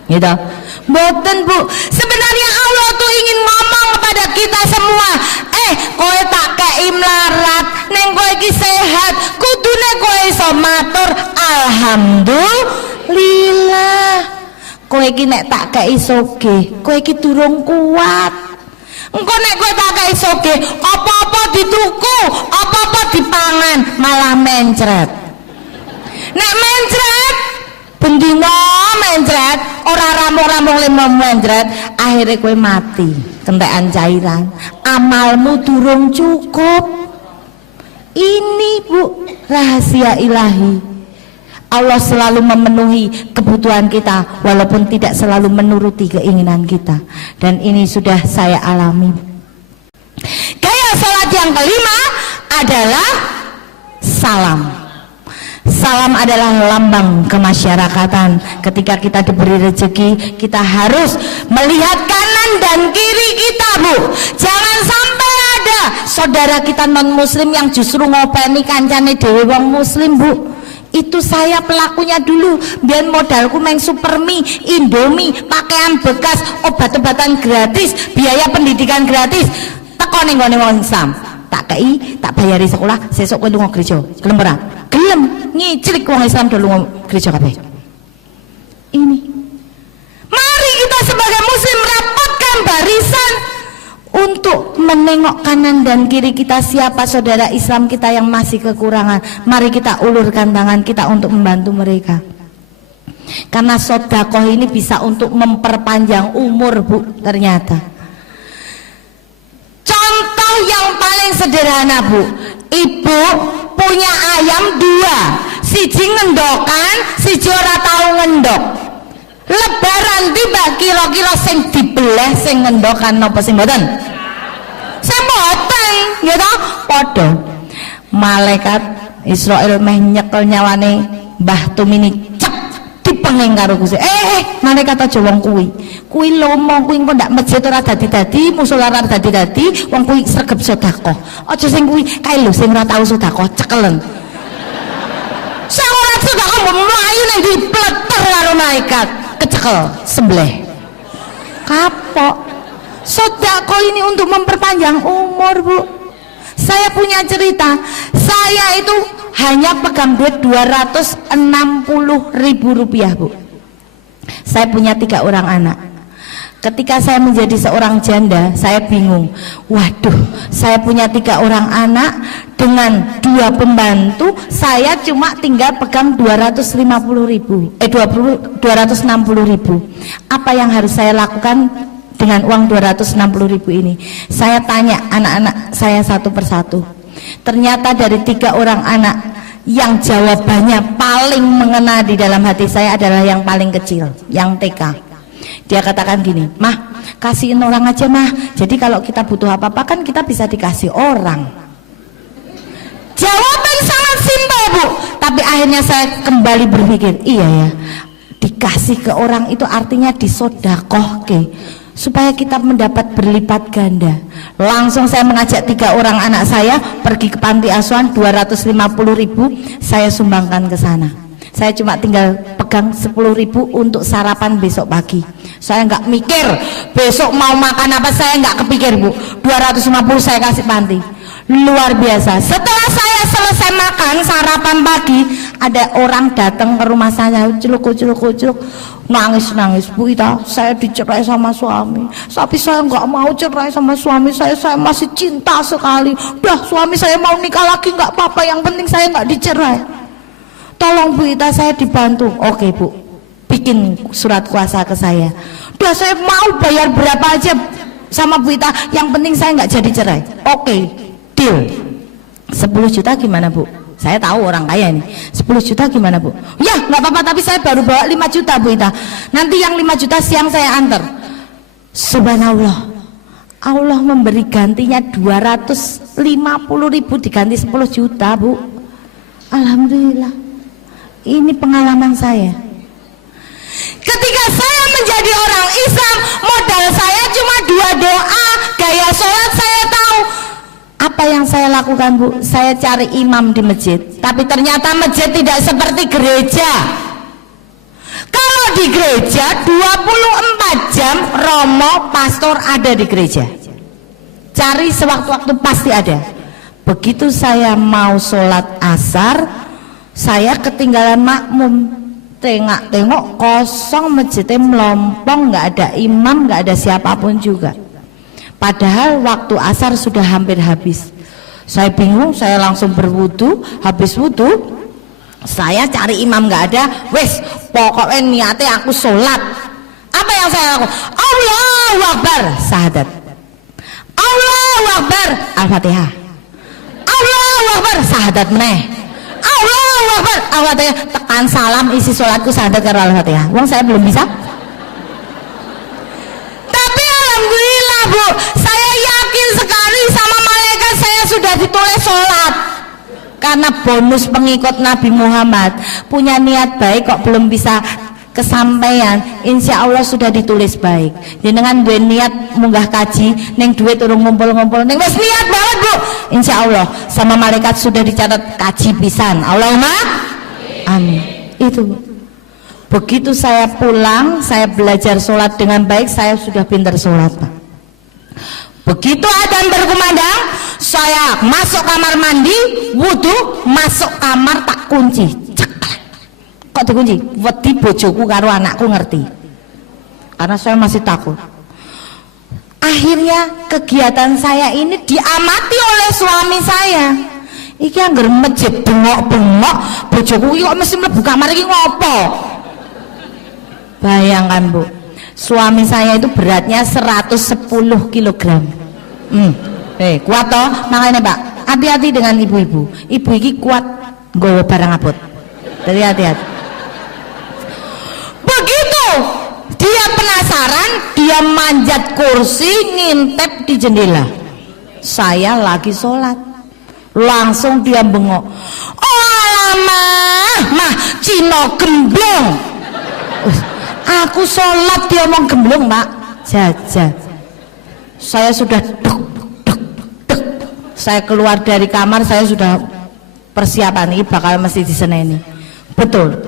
Gitu. Mboten Bu, sebenarnya Allah tuh ingin ngomong kepada kita semua, kowe tak kei melarat, neng kowe iki sehat, kudune kowe iso matur alhamdulillah. Kowe iki nek tak kei sugih, kowe iki durung kuat. Engko nek kowe tak kei sugih, apa-apa dituku, apa-apa dipangan, malah mencret. Nek mencret bendina mencret, ora rampung-rampung lima mencret, akhirnya kowe mati, kentekan cairan, amalmu durung cukup. Ini Bu, rahasia ilahi. Allah selalu memenuhi kebutuhan kita walaupun tidak selalu menuruti keinginan kita, dan ini sudah saya alami. Gaya sholat yang kelima adalah salam. Salam adalah lambang kemasyarakatan. Ketika kita diberi rezeki, kita harus melihat kanan dan kiri kita, Bu. Jangan sampai ada saudara kita non muslim yang justru ngopeni kancane dhewe wong muslim, Bu. Itu saya pelakunya dulu. Biar modalku main supermie, indomie, pakaian bekas, obat-obatan gratis, biaya pendidikan gratis. Teko ning gone wong Islam, tak kei, tak bayari sekolah, sesuk kowe lunga gereja. Gelem ora? Gelem. Ngicilik wong Islam do lunga gereja kabeh. Ini. Mari kita sebagai muslim rapatkan barisan untuk menengok kanan dan kiri kita siapa saudara Islam kita yang masih kekurangan. Mari kita ulurkan tangan kita untuk membantu mereka. Karena sedekah ini bisa untuk memperpanjang umur, Bu, ternyata. Contoh yang paling sederhana, Bu. Ibu punya ayam 2, siji ngendokan, siji ora tahu ngendok. Lebaran tiba kira-kira sing dibelah sing ngendokan napa sing mboten? Sing mboten, ya toh? Padha. Malaikat Israil meh nyekel nyawane Mbah Tumini cek dipenging karo Gusti. Malaikat aja wong kuwi. Kuwi lomo, kuwi engko ndak masjid ora dadi-dadi, musala ora dadi-dadi, wong kuwi sregep sedekah. Aja sing kuwi kae lho sing ora tau sedekah cekelen. Sing ora sedekah mbok mlayu ning dipleter karo malaikat, kecekel sembelih. Kapok. Sedekah ini untuk memperpanjang umur, Bu. Saya punya cerita. Saya itu hanya pegang duit 260.000 rupiah, Bu. Saya punya 3 orang anak. Ketika saya menjadi seorang janda, saya bingung. Waduh, saya punya 3 orang anak dengan 2 pembantu, saya cuma tinggal pegang 260.000. 260.000. Apa yang harus saya lakukan dengan uang 260.000 ini? Saya tanya anak-anak saya satu persatu. Ternyata dari 3 orang anak, yang jawabannya paling mengena di dalam hati saya adalah yang paling kecil, yang TK. Dia katakan gini, "Mah, kasihin orang aja, Mah. Jadi kalau kita butuh apa-apa kan kita bisa dikasih orang." Jawaban sangat simpel, Bu. Tapi akhirnya saya kembali berpikir, iya ya, dikasih ke orang itu artinya disodakohke, supaya kita mendapat berlipat ganda. Langsung saya mengajak 3 orang anak saya pergi ke panti asuhan, 250.000 saya sumbangkan ke sana. Saya cuma tinggal pegang 10.000 untuk sarapan besok pagi. Saya nggak mikir besok mau makan apa, saya nggak kepikir, Bu. 250 saya kasih panti. Luar biasa. Setelah saya selesai makan sarapan pagi, ada orang datang ke rumah saya, culuk, nangis, "Bu Ita, saya dicerai sama suami. Tapi saya nggak mau cerai sama suami saya masih cinta sekali. Udah, suami saya mau nikah lagi nggak apa-apa, yang penting saya nggak dicerai. Tolong Bu Ita, saya dibantu." Oke, Bu, bikin surat kuasa ke saya. Udah, saya mau bayar berapa aja sama Bu Ita, yang penting saya nggak jadi cerai. Oke, deal. 10 juta gimana, Bu? Saya tahu orang kaya nih. 10 juta gimana, Bu? Ya nggak apa-apa, tapi saya baru bawa 5 juta Bu Ita. Nanti yang 5 juta siang saya antar. Subhanallah, Allah memberi gantinya 250.000 diganti 10 juta, Bu. Alhamdulillah. Ini pengalaman saya. Ketika saya menjadi orang Islam, modal saya cuma 2 doa, gaya sholat saya tahu. Apa yang saya lakukan, Bu? Saya cari imam di masjid. Tapi ternyata masjid tidak seperti gereja. Kalau di gereja 24 jam romo pastor ada di gereja. Cari sewaktu-waktu pasti ada. Begitu saya mau sholat asar, saya ketinggalan makmum. Tengok kosong, masjidnya melompong, nggak ada imam, nggak ada siapapun juga. Padahal waktu asar sudah hampir habis. Saya bingung, saya langsung berwudu. Habis wudu, saya cari imam, nggak ada. Wes, pokoknya niatnya aku sholat. Apa yang saya lakukan? Allahu Akbar, syahadat. Allahu Akbar, Al-Fatihah. Allahu Akbar, syahadat meneh. Allahu Akbar, Al-Fatihah. Tekan salam, isi sholatku syahadat karo Al-Fatihah. Wong saya belum bisa. Tapi alhamdulillah, Bu, saya yakin sekali sama malaikat saya sudah ditulis sholat. Karena bonus pengikut Nabi Muhammad, punya niat baik kok belum bisa kesampaian, insya Allah sudah ditulis baik. Jenengan duwe niat munggah kaji, neng duit urung ngumpul-ngumpul, neng wes niat banget, Bu, insya Allah sama malaikat sudah dicatat kaji pisan. Allahumma amin. Itu, Bu. Begitu saya pulang, saya belajar sholat dengan baik, saya sudah pintar sholat, Pak. Begitu adzan berkumandang, saya masuk kamar mandi, wudu, masuk kamar tak kunci. Kok dikunci? Wedi bojoku karo anakku ngerti. Karena saya masih takut. Akhirnya kegiatan saya ini diamati oleh suami saya. Iki anggar masjid bengok-bengok, bojoku kok mesti mlebu kamar iki ngopo? Bayangkan Bu, suami saya itu beratnya 110 kg. Kuat toh? Makanya Pak, hati-hati dengan ibu-ibu. Ibu iki kuat nggawa barang abot. Jadi hati-hati. Begitu dia penasaran, dia manjat kursi, ngintip di jendela. Saya lagi sholat, langsung dia bengok. Oh alamah, mah Cino gemblong. Aku sholat dia mau gemblong Pak. Jajan. Saya sudah duk. Saya keluar dari kamar, saya sudah persiapan ini bakal mesti diseneni. Betul.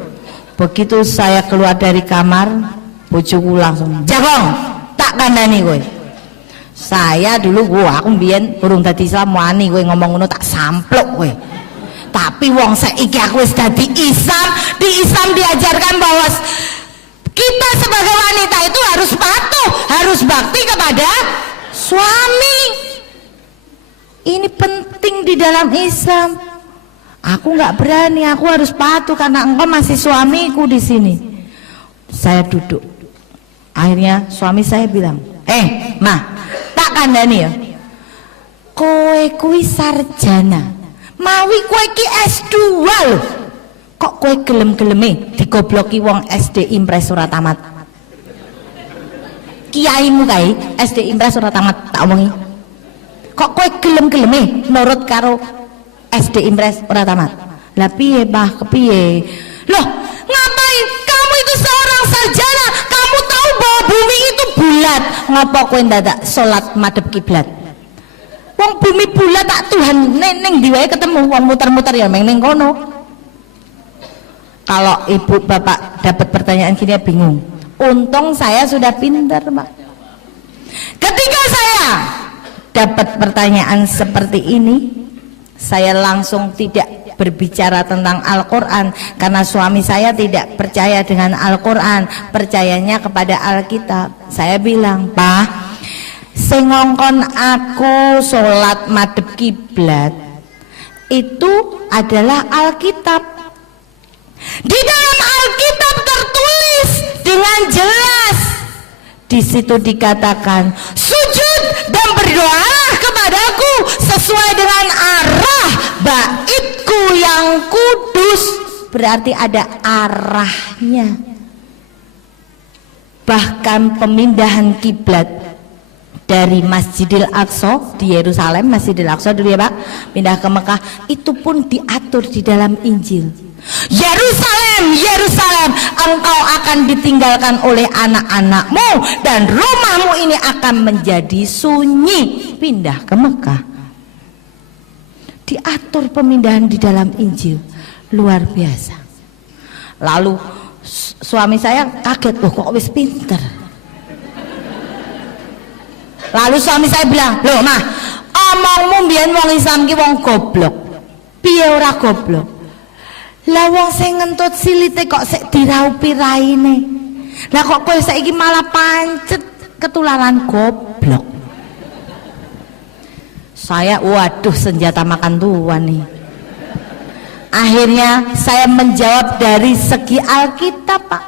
Begitu saya keluar dari kamar, bojoku langsung jagong, tak kandani kowe. Saya dulu aku mbiyen urung dadi Islam wani kowe ngomong ngono tak sampluk kowe. Tapi wong saiki aku wis dadi Islam, di Islam diajarkan bahwa kita sebagai wanita itu harus patuh, harus bakti kepada suami. Ini penting di dalam Islam. Aku nggak berani, aku harus patuh karena engkau masih suamiku di sini. Saya duduk. Akhirnya suami saya bilang, mah, tak kandani ya. Kowe kuwi sarjana, mawi kowe ki S2 loh. Kok kowe gelem-geleme digobloki wong SD Impres ora tamat? Kiaimu kae SD Impres ora tamat, tak omongi. Kok kowe gelem-geleme nurut karo SD Impres ora tamat? Lah piye Bah, kepiye? Loh, ngapain? Kamu itu seorang sarjana, kamu tahu bahwa bumi itu bulat. Ngapa kowe ndadak salat madhep kiblat? Wong bumi bulat tak Tuhan ning ndi wae ketemu wong muter-muter ya meng ning kono. Kalau ibu bapak dapat pertanyaan gini ya bingung. Untung saya sudah pintar Pak. Ketika saya dapat pertanyaan seperti ini, saya langsung tidak berbicara tentang Al-Quran karena suami saya tidak percaya dengan Al-Quran, percayanya kepada Alkitab. Saya bilang, Pak, sing ngongkon aku sholat madhep kiblat itu adalah Alkitab. Di dalam Alkitab tertulis dengan jelas, di situ dikatakan sujud dan berdoalah kepadaku sesuai dengan arah baitku yang kudus. Berarti ada arahnya. Bahkan pemindahan kiblat dari Masjidil Aqsa di Yerusalem, Masjidil Aqsa dulu ya Pak, pindah ke Mekah, itu pun diatur di dalam Injil. Yerusalem, Yerusalem, engkau akan ditinggalkan oleh anak-anakmu dan rumahmu ini akan menjadi sunyi. Pindah ke Mekah, diatur pemindahan di dalam Injil, luar biasa. Lalu suami saya kaget, loh kok wis pinter. Lalu suami saya bilang, loh mah, omongmu mbiyen wong Islam ki wong goblok. Piye ora goblok? Lah wong sing ngentut silite kok sik diraupi raine. Lah kok kowe saiki malah pancet ketularan goblok. Saya waduh senjata makan tuan nih. Akhirnya saya menjawab dari segi Alkitab, Pak.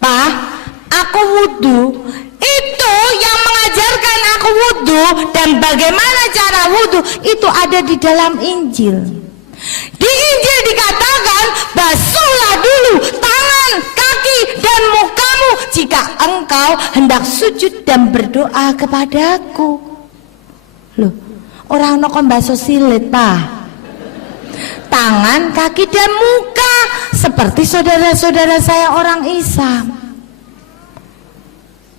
Pak, aku wudhu. Itu yang mengajarkan aku wudhu dan bagaimana cara wudhu itu ada di dalam Injil. Di Injil dikatakan basuhlah dulu tangan, kaki dan mukamu jika engkau hendak sujud dan berdoa kepadaku. Loh, orang nokon basuh silit Pak. Tangan, kaki dan muka seperti saudara-saudara saya orang Islam.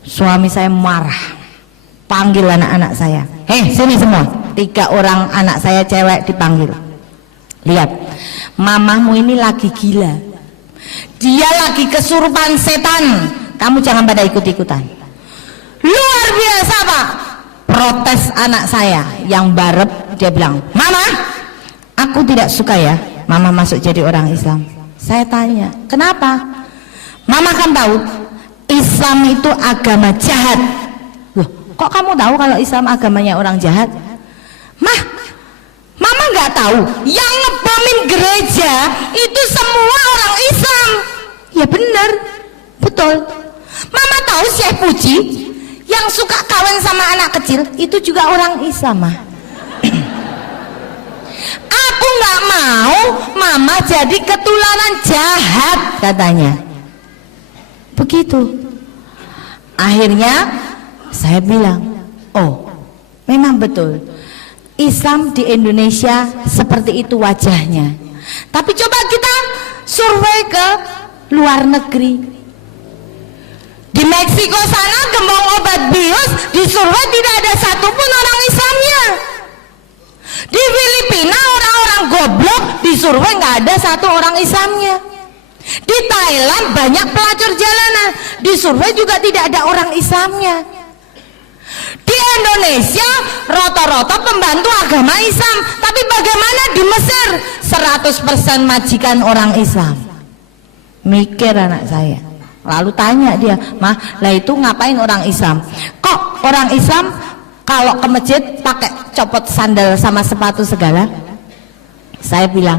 Suami saya marah, panggil anak-anak saya. Sini semua. 3 orang anak saya cewek dipanggil. Lihat, mamamu ini lagi gila. Dia lagi kesurupan setan. Kamu jangan pada ikut-ikutan. Luar biasa Pak. Protes anak saya yang barep. Dia bilang, Mama, aku tidak suka ya Mama masuk jadi orang Islam. Saya tanya, kenapa? Mama kan tahu Islam itu agama jahat. Loh, kok kamu tahu kalau Islam agamanya orang jahat? Mama nggak tahu yang ngebomin gereja itu semua orang Islam. Ya benar, betul. Mama tahu Syekh Puji yang suka kawin sama anak kecil itu juga orang Islam, mah. Aku nggak mau mama jadi ketularan jahat, katanya. Begitu. Akhirnya saya bilang, oh memang betul Islam di Indonesia seperti itu wajahnya. Tapi coba kita survei ke luar negeri. Di Meksiko sana gembong obat bius disurvei tidak ada satupun orang Islamnya. Di Filipina orang-orang goblok disurvei nggak ada satu orang Islamnya. Di Thailand banyak pelacur jalanan disurvei juga tidak ada orang Islamnya. Di Indonesia rata-rata pembantu agama Islam, tapi bagaimana di Mesir 100% majikan orang Islam. Mikir anak saya, lalu tanya dia, mah lah itu ngapain orang Islam? Kok orang Islam kalau ke masjid pakai copot sandal sama sepatu segala? Saya bilang,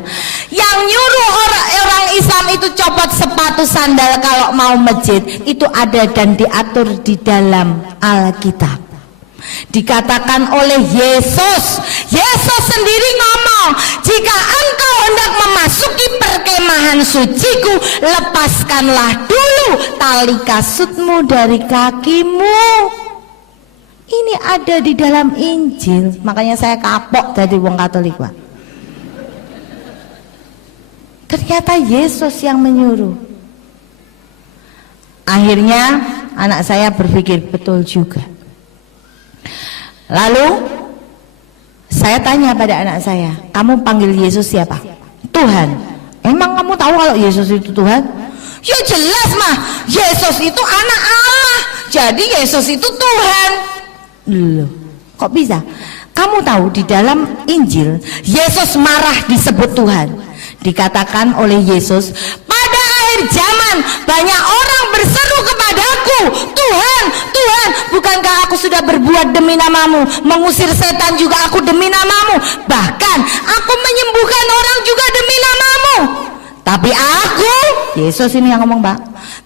yang nyuruh orang Islam itu copot sepatu sandal kalau mau masjid itu ada dan diatur di dalam Alkitab. Dikatakan oleh Yesus. Yesus sendiri ngomong, jika engkau hendak memasuki perkemahan suciku, lepaskanlah dulu tali kasutmu dari kakimu. Ini ada di dalam Injil. Makanya saya kapok jadi wong Katolik, Pak. Ternyata Yesus yang menyuruh. Akhirnya anak saya berpikir betul juga. Lalu saya tanya pada anak saya, kamu panggil Yesus siapa? Tuhan. Emang kamu tahu kalau Yesus itu Tuhan? Ya jelas mah, Yesus itu anak Allah. Jadi Yesus itu Tuhan. Loh, kok bisa? Kamu tahu di dalam Injil Yesus marah disebut Tuhan. Dikatakan oleh Yesus, pada akhir zaman banyak orang berseru kepadaku, Tuhan, Tuhan, bukankah aku sudah berbuat demi namamu, mengusir setan juga aku demi namamu, bahkan aku menyembuhkan orang juga demi namamu. Tapi aku, Yesus ini yang ngomong, Pak,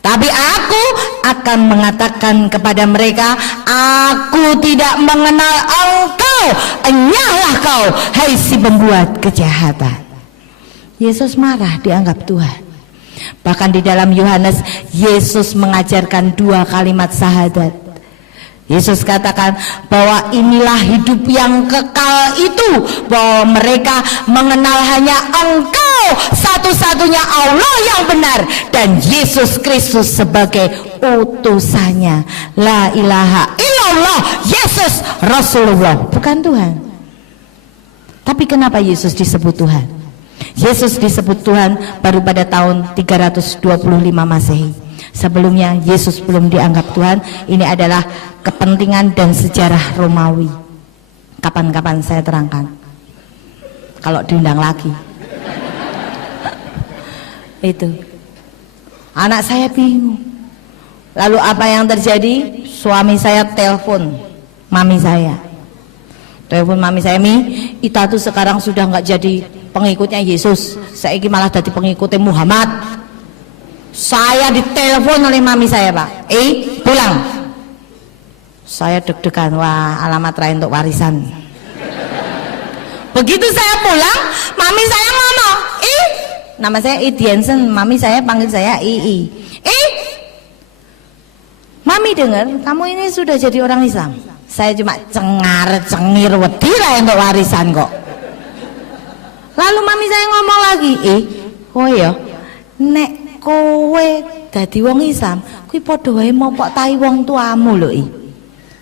tapi aku akan mengatakan kepada mereka, aku tidak mengenal engkau, enyahlah kau, hai si pembuat kejahatan. Yesus marah dianggap Tuhan. Bahkan di dalam Yohanes, Yesus mengajarkan 2 kalimat syahadat. Yesus katakan bahwa inilah hidup yang kekal itu, bahwa mereka mengenal hanya Engkau satu-satunya Allah yang benar, dan Yesus Kristus sebagai utusannya. La ilaha illallah, Yesus Rasulullah, bukan Tuhan. Tapi kenapa Yesus disebut Tuhan? Yesus disebut Tuhan baru pada tahun 325 Masehi. Sebelumnya Yesus belum dianggap Tuhan. Ini adalah kepentingan dan sejarah Romawi. Kapan-kapan saya terangkan, kalau diundang lagi. Itu anak saya bingung. Lalu apa yang terjadi? Suami saya telepon mami saya. Telepon mami saya, Mi, Ita tuh sekarang sudah nggak jadi pengikutnya Yesus, saya malah jadi pengikutnya Muhammad. Saya ditelepon oleh mami saya, Pak, pulang. Saya deg-degan, wah alamat lain untuk warisan. Begitu saya pulang, mami saya ngomong, nama saya Idiansen, mami saya panggil saya Ii. Mami dengar kamu ini sudah jadi orang Islam. Saya cuma cengar-cengir, wedi lah untuk warisan kok. Lalu mami saya ngomong lagi, oh ya, nek kowe dadi wong Islam, kuwi padha wae mopok tai wong tuamu lho.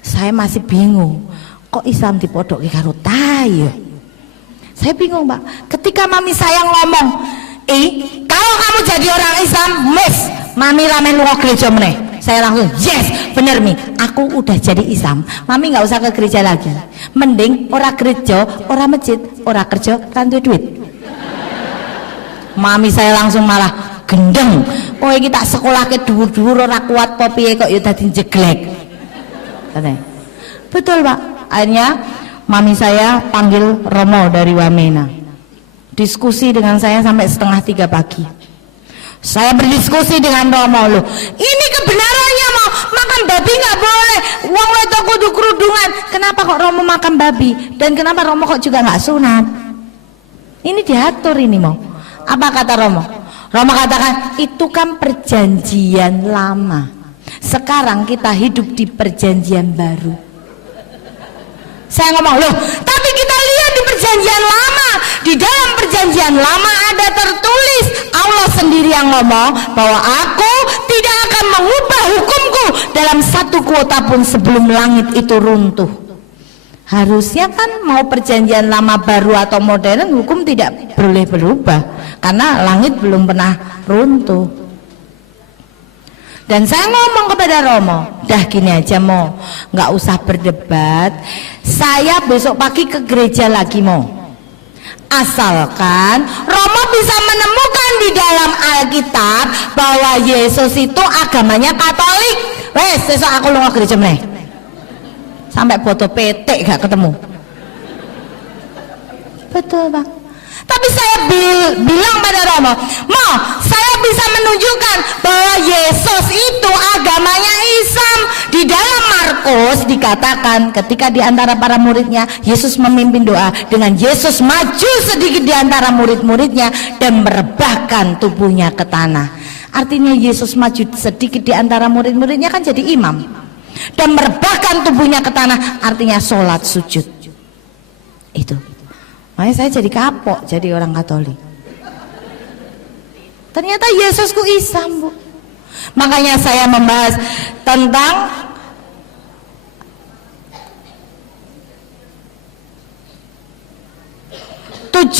Saya masih bingung, kok Islam dipodokke karo tai ya? Saya bingung, Pak. Ketika mami saya ngomong, kalau kamu jadi orang Islam, mami ramen lunga gereja meneh. Saya langsung, yes, bener Mi, aku udah jadi Islam. Mami nggak usah ke gereja lagi. Mending ora gereja, ora masjid, ora kerja, kan duit. Mami saya langsung malah gendeng. Kowe iki tak sekolahke dhuwur-dhuwur ora kuat po piye kok ya dadi jeglek. Betul Pak. Akhirnya mami saya panggil Romo dari Wamena, diskusi dengan saya sampai 2:30 pagi. Saya berdiskusi dengan Romo, loh ini kebenarannya mau makan babi nggak boleh, wong wedok kudu kerudungan. Kenapa kok Romo makan babi? Dan kenapa Romo kok juga nggak sunat? Ini diatur ini mau. Apa kata Romo? Romo katakan itu kan perjanjian lama. Sekarang kita hidup di perjanjian baru. Saya ngomong, loh tapi kita lihat di perjanjian lama, di dalam perjanjian lama ada tertulis, Allah sendiri yang ngomong bahwa aku tidak akan mengubah hukumku dalam satu kuota pun sebelum langit itu runtuh. Harusnya kan mau perjanjian lama baru atau modern, hukum tidak boleh berubah karena langit belum pernah runtuh. Dan saya ngomong kepada Romo, dah gini aja Mo, nggak usah berdebat. Saya besok pagi ke gereja lagi Mo, asalkan Romo bisa menemukan di dalam Alkitab bahwa Yesus itu agamanya Katolik. Wes, besok aku lunga gereja meneh. Sampai foto PT gak ketemu. Betul Bang. Tapi saya bilang pada Romo, Mo, saya bisa menunjukkan bahwa Yesus itu agamanya Islam. Di dalam Markus dikatakan ketika di antara para muridnya Yesus memimpin doa dengan Yesus maju sedikit di antara murid-muridnya dan merebahkan tubuhnya ke tanah. Artinya Yesus maju sedikit di antara murid-muridnya kan jadi imam, dan merebahkan tubuhnya ke tanah artinya sholat sujud. Itu makanya saya jadi kapok jadi orang Katolik. Ternyata Yesusku Islam Bu. Makanya saya membahas tentang "17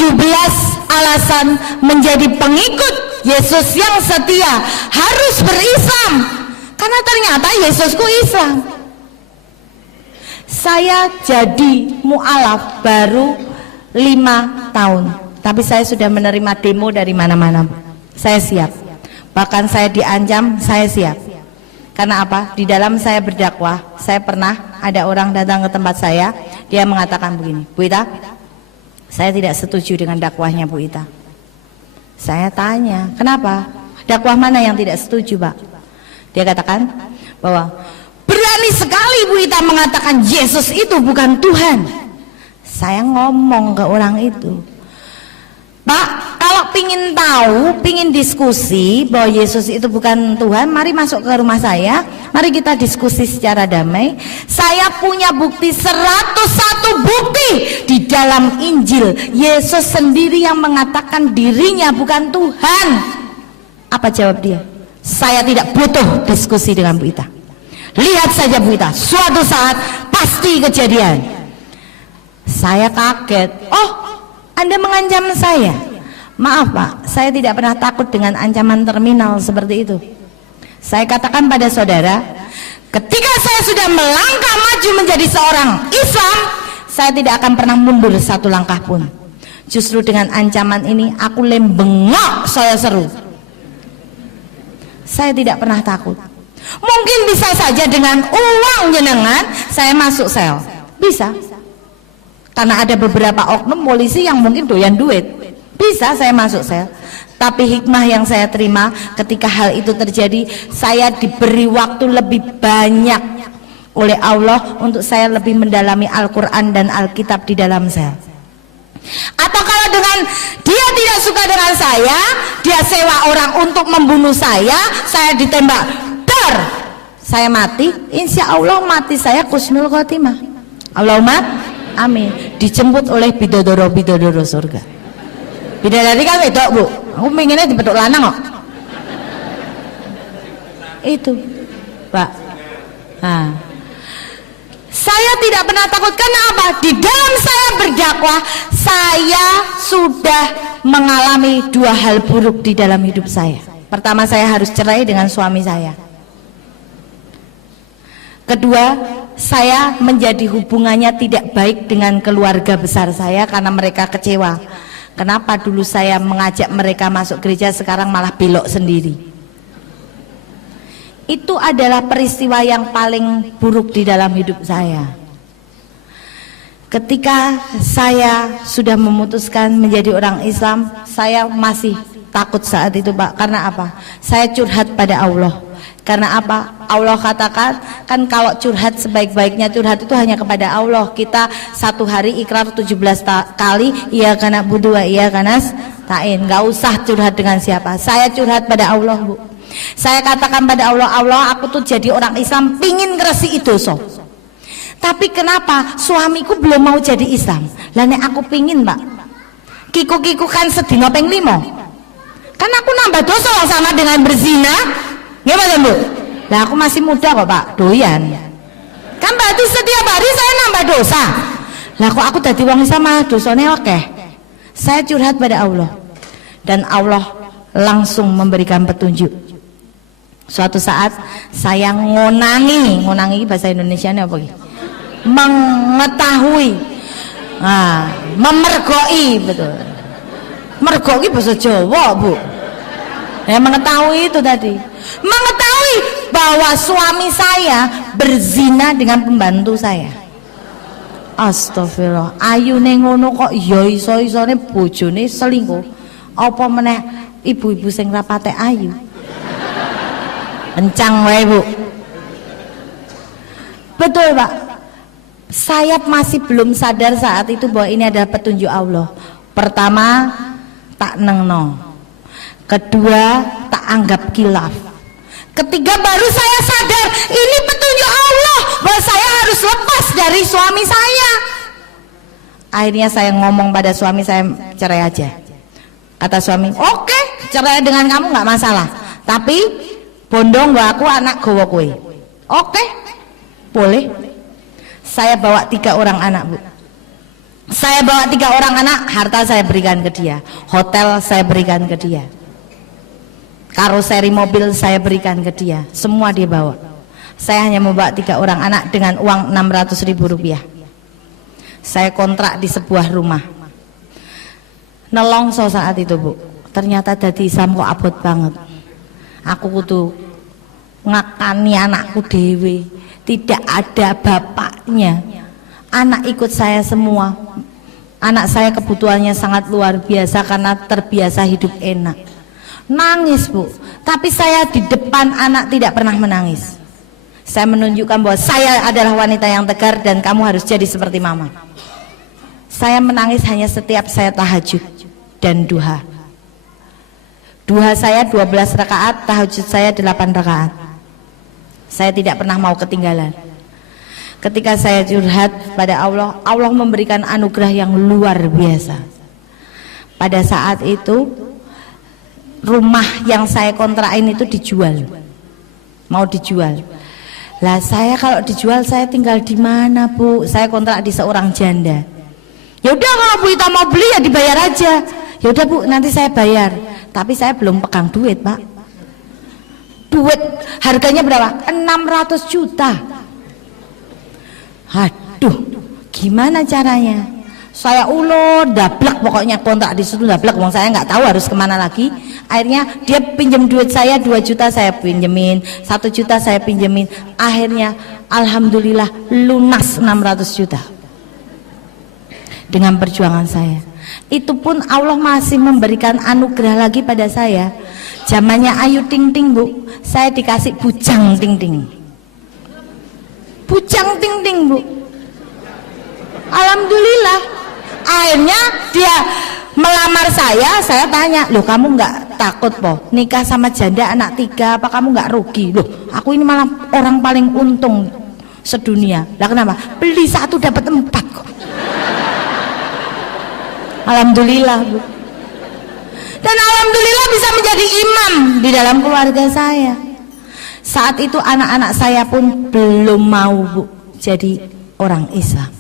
alasan menjadi pengikut Yesus yang setia harus berislam." Karena ternyata Yesusku Islam. Saya jadi mu'alaf baru 5 tahun, tapi saya sudah menerima demo dari mana-mana. Saya siap, bahkan saya diancam, saya siap. Karena apa? Di dalam saya berdakwah, saya pernah ada orang datang ke tempat saya, dia mengatakan begini, Bu Ita, saya tidak setuju dengan dakwahnya Bu Ita. Saya tanya, kenapa? Dakwah mana yang tidak setuju Pak? Dia katakan bahwa berani sekali Bu Ita mengatakan Yesus itu bukan Tuhan. Saya ngomong ke orang itu, Pak, kalau pingin tahu, pingin diskusi bahwa Yesus itu bukan Tuhan, mari masuk ke rumah saya, mari kita diskusi secara damai. Saya punya bukti 101 bukti di dalam Injil. Yesus sendiri yang mengatakan dirinya bukan Tuhan. Apa jawab dia? Saya tidak butuh diskusi dengan Bu Ita. Lihat saja Bu Ita, suatu saat pasti kejadian. Saya kaget, oh Anda mengancam saya. Maaf Pak, saya tidak pernah takut dengan ancaman terminal seperti itu. Saya katakan pada saudara, ketika saya sudah melangkah maju menjadi seorang Islam, saya tidak akan pernah mundur satu langkah pun. Justru dengan ancaman ini aku lembengok, saya seru. Saya tidak pernah takut. Mungkin bisa saja dengan uang jenengan saya masuk sel, bisa. Karena ada beberapa oknum polisi yang mungkin doyan duit, bisa saya masuk sel. Tapi hikmah yang saya terima ketika hal itu terjadi, saya diberi waktu lebih banyak oleh Allah untuk saya lebih mendalami Al-Quran dan Alkitab di dalam sel. Atau kalau dengan dia tidak suka dengan saya, dia sewa orang untuk membunuh saya ditembak, dar, saya mati, insya Allah mati saya kusnul khotimah. Allahumma amin. Dijemput oleh bidodoro-bidodoro surga. Bidadari kan wedok Bu, aku pengennya dipedok lanang kok. Itu Pak. Nah, saya tidak pernah takut. Karena apa? Di dalam saya berdakwah, saya sudah mengalami 2 hal buruk di dalam hidup saya. Pertama, saya harus cerai dengan suami saya. Kedua, saya menjadi hubungannya tidak baik dengan keluarga besar saya karena mereka kecewa. Kenapa dulu saya mengajak mereka masuk gereja, sekarang malah belok sendiri. Itu adalah peristiwa yang paling buruk di dalam hidup saya. Ketika saya sudah memutuskan menjadi orang Islam, saya masih takut saat itu, Pak. Karena apa? Saya curhat pada Allah. Karena apa? Allah katakan, kan kalau curhat sebaik-baiknya curhat itu hanya kepada Allah. Kita satu hari ikrar 17 kali, iya karena budu, iya karena ta'in. Gak usah curhat dengan siapa. Saya curhat pada Allah, Bu. Saya katakan pada Allah, Allah aku tuh jadi orang Islam, pingin ngeresi itu so. Tapi kenapa suamiku belum mau jadi Islam? Lah nek aku pingin, Pak. Kiku-kiku kan sedina ping 5. Kan aku nambah dosa sama dengan berzina. Gimana, Bu? Lah aku masih muda kok, Pak. Doyan. Kan berarti setiap hari saya nambah dosa. Lah kok aku dadi wong Islam malah dosane akeh. Saya curhat pada Allah. Dan Allah langsung memberikan petunjuk. Suatu saat saya ngonangi bahasa Indonesianya apa gitu? Mengetahui, memergoi, betul. Mergoi bahasa Jawa, Bu. Ya, mengetahui itu tadi. Mengetahui bahwa suami saya berzina dengan pembantu saya. Astagfirullah. Ayune ngono kok ya iso-isone bojone selingkuh. Apa meneh ibu-ibu sing rapate ayu. Kencang wae, Bu. Betul, Pak. Saya masih belum sadar saat itu bahwa ini adalah petunjuk Allah. Pertama, tak nengno. Kedua, tak anggap kilaf. Ketiga, baru saya sadar ini petunjuk Allah bahwa saya harus lepas dari suami saya. Akhirnya saya ngomong pada suami saya, cerai aja. Kata suami, oke, cerai dengan kamu nggak masalah. Tapi bondong gak aku anak gowo kowe. Oke, boleh. Saya bawa 3 orang anak, Bu. Saya bawa 3 orang anak, harta saya berikan ke dia, hotel saya berikan ke dia, karoseri mobil saya berikan ke dia, semua dia bawa. Saya hanya membawa 3 orang anak dengan uang 600.000 rupiah. Saya kontrak di sebuah rumah. Nelongso saat itu, Bu. Ternyata dadi Islam kok abot banget. Aku kudu ngakani anakku dewe, tidak ada bapaknya. Anak ikut saya semua. Anak saya kebutuhannya sangat luar biasa karena terbiasa hidup enak. Nangis, Bu. Tapi saya di depan anak tidak pernah menangis. Saya menunjukkan bahwa saya adalah wanita yang tegar dan kamu harus jadi seperti mama. Saya menangis hanya setiap saya tahajud dan duha. Duha saya 12 rakaat, tahajud saya 8 rakaat. Saya tidak pernah mau ketinggalan. Ketika saya curhat pada Allah, Allah memberikan anugerah yang luar biasa. Pada saat itu rumah yang saya kontrakin itu dijual, mau dijual. Lah saya kalau dijual saya tinggal di mana, Bu? Saya kontrak di seorang janda. Ya udah kalau Bu Ita mau beli ya dibayar aja. Ya udah, Bu, nanti saya bayar. Tapi saya belum pegang duit, Pak. Duit harganya berapa? 600 juta. Aduh, gimana caranya? Saya ulur, dablek pokoknya kontrak di situ dablek. Wong saya nggak tahu harus kemana lagi. Akhirnya dia pinjam duit saya 2 juta saya pinjemin, 1 juta saya pinjemin. Akhirnya alhamdulillah lunas 600 juta. Dengan perjuangan saya. Itu pun Allah masih memberikan anugerah lagi pada saya. Zamannya Ayu Ting Ting, Bu, saya dikasih Bujang Ting Ting. Bujang Ting Ting, Bu. Alhamdulillah. Akhirnya dia melamar saya tanya, loh kamu nggak takut po nikah sama janda anak 3, apa kamu nggak rugi? Loh aku ini malah orang paling untung sedunia. Lah kenapa? Beli 1 dapat 4 kok. Alhamdulillah, Bu. Dan alhamdulillah bisa menjadi imam di dalam keluarga saya. Saat itu anak-anak saya pun belum mau, Bu, jadi orang Islam.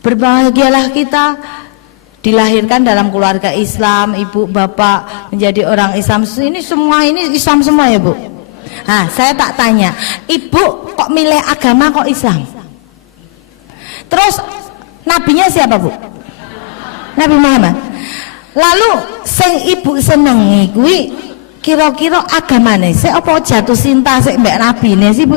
Berbahagialah kita dilahirkan dalam keluarga Islam, ibu bapak menjadi orang Islam. Ini semua ini Islam semua ya, Bu. Nah, saya tak tanya, ibu kok milih agama kok Islam? Terus nabinya siapa, Bu? Nabi Muhammad. Lalu sing ibu senengi kuwi kira-kira agamane sik apa jatuh cinta sik mbek nabine sih, Bu?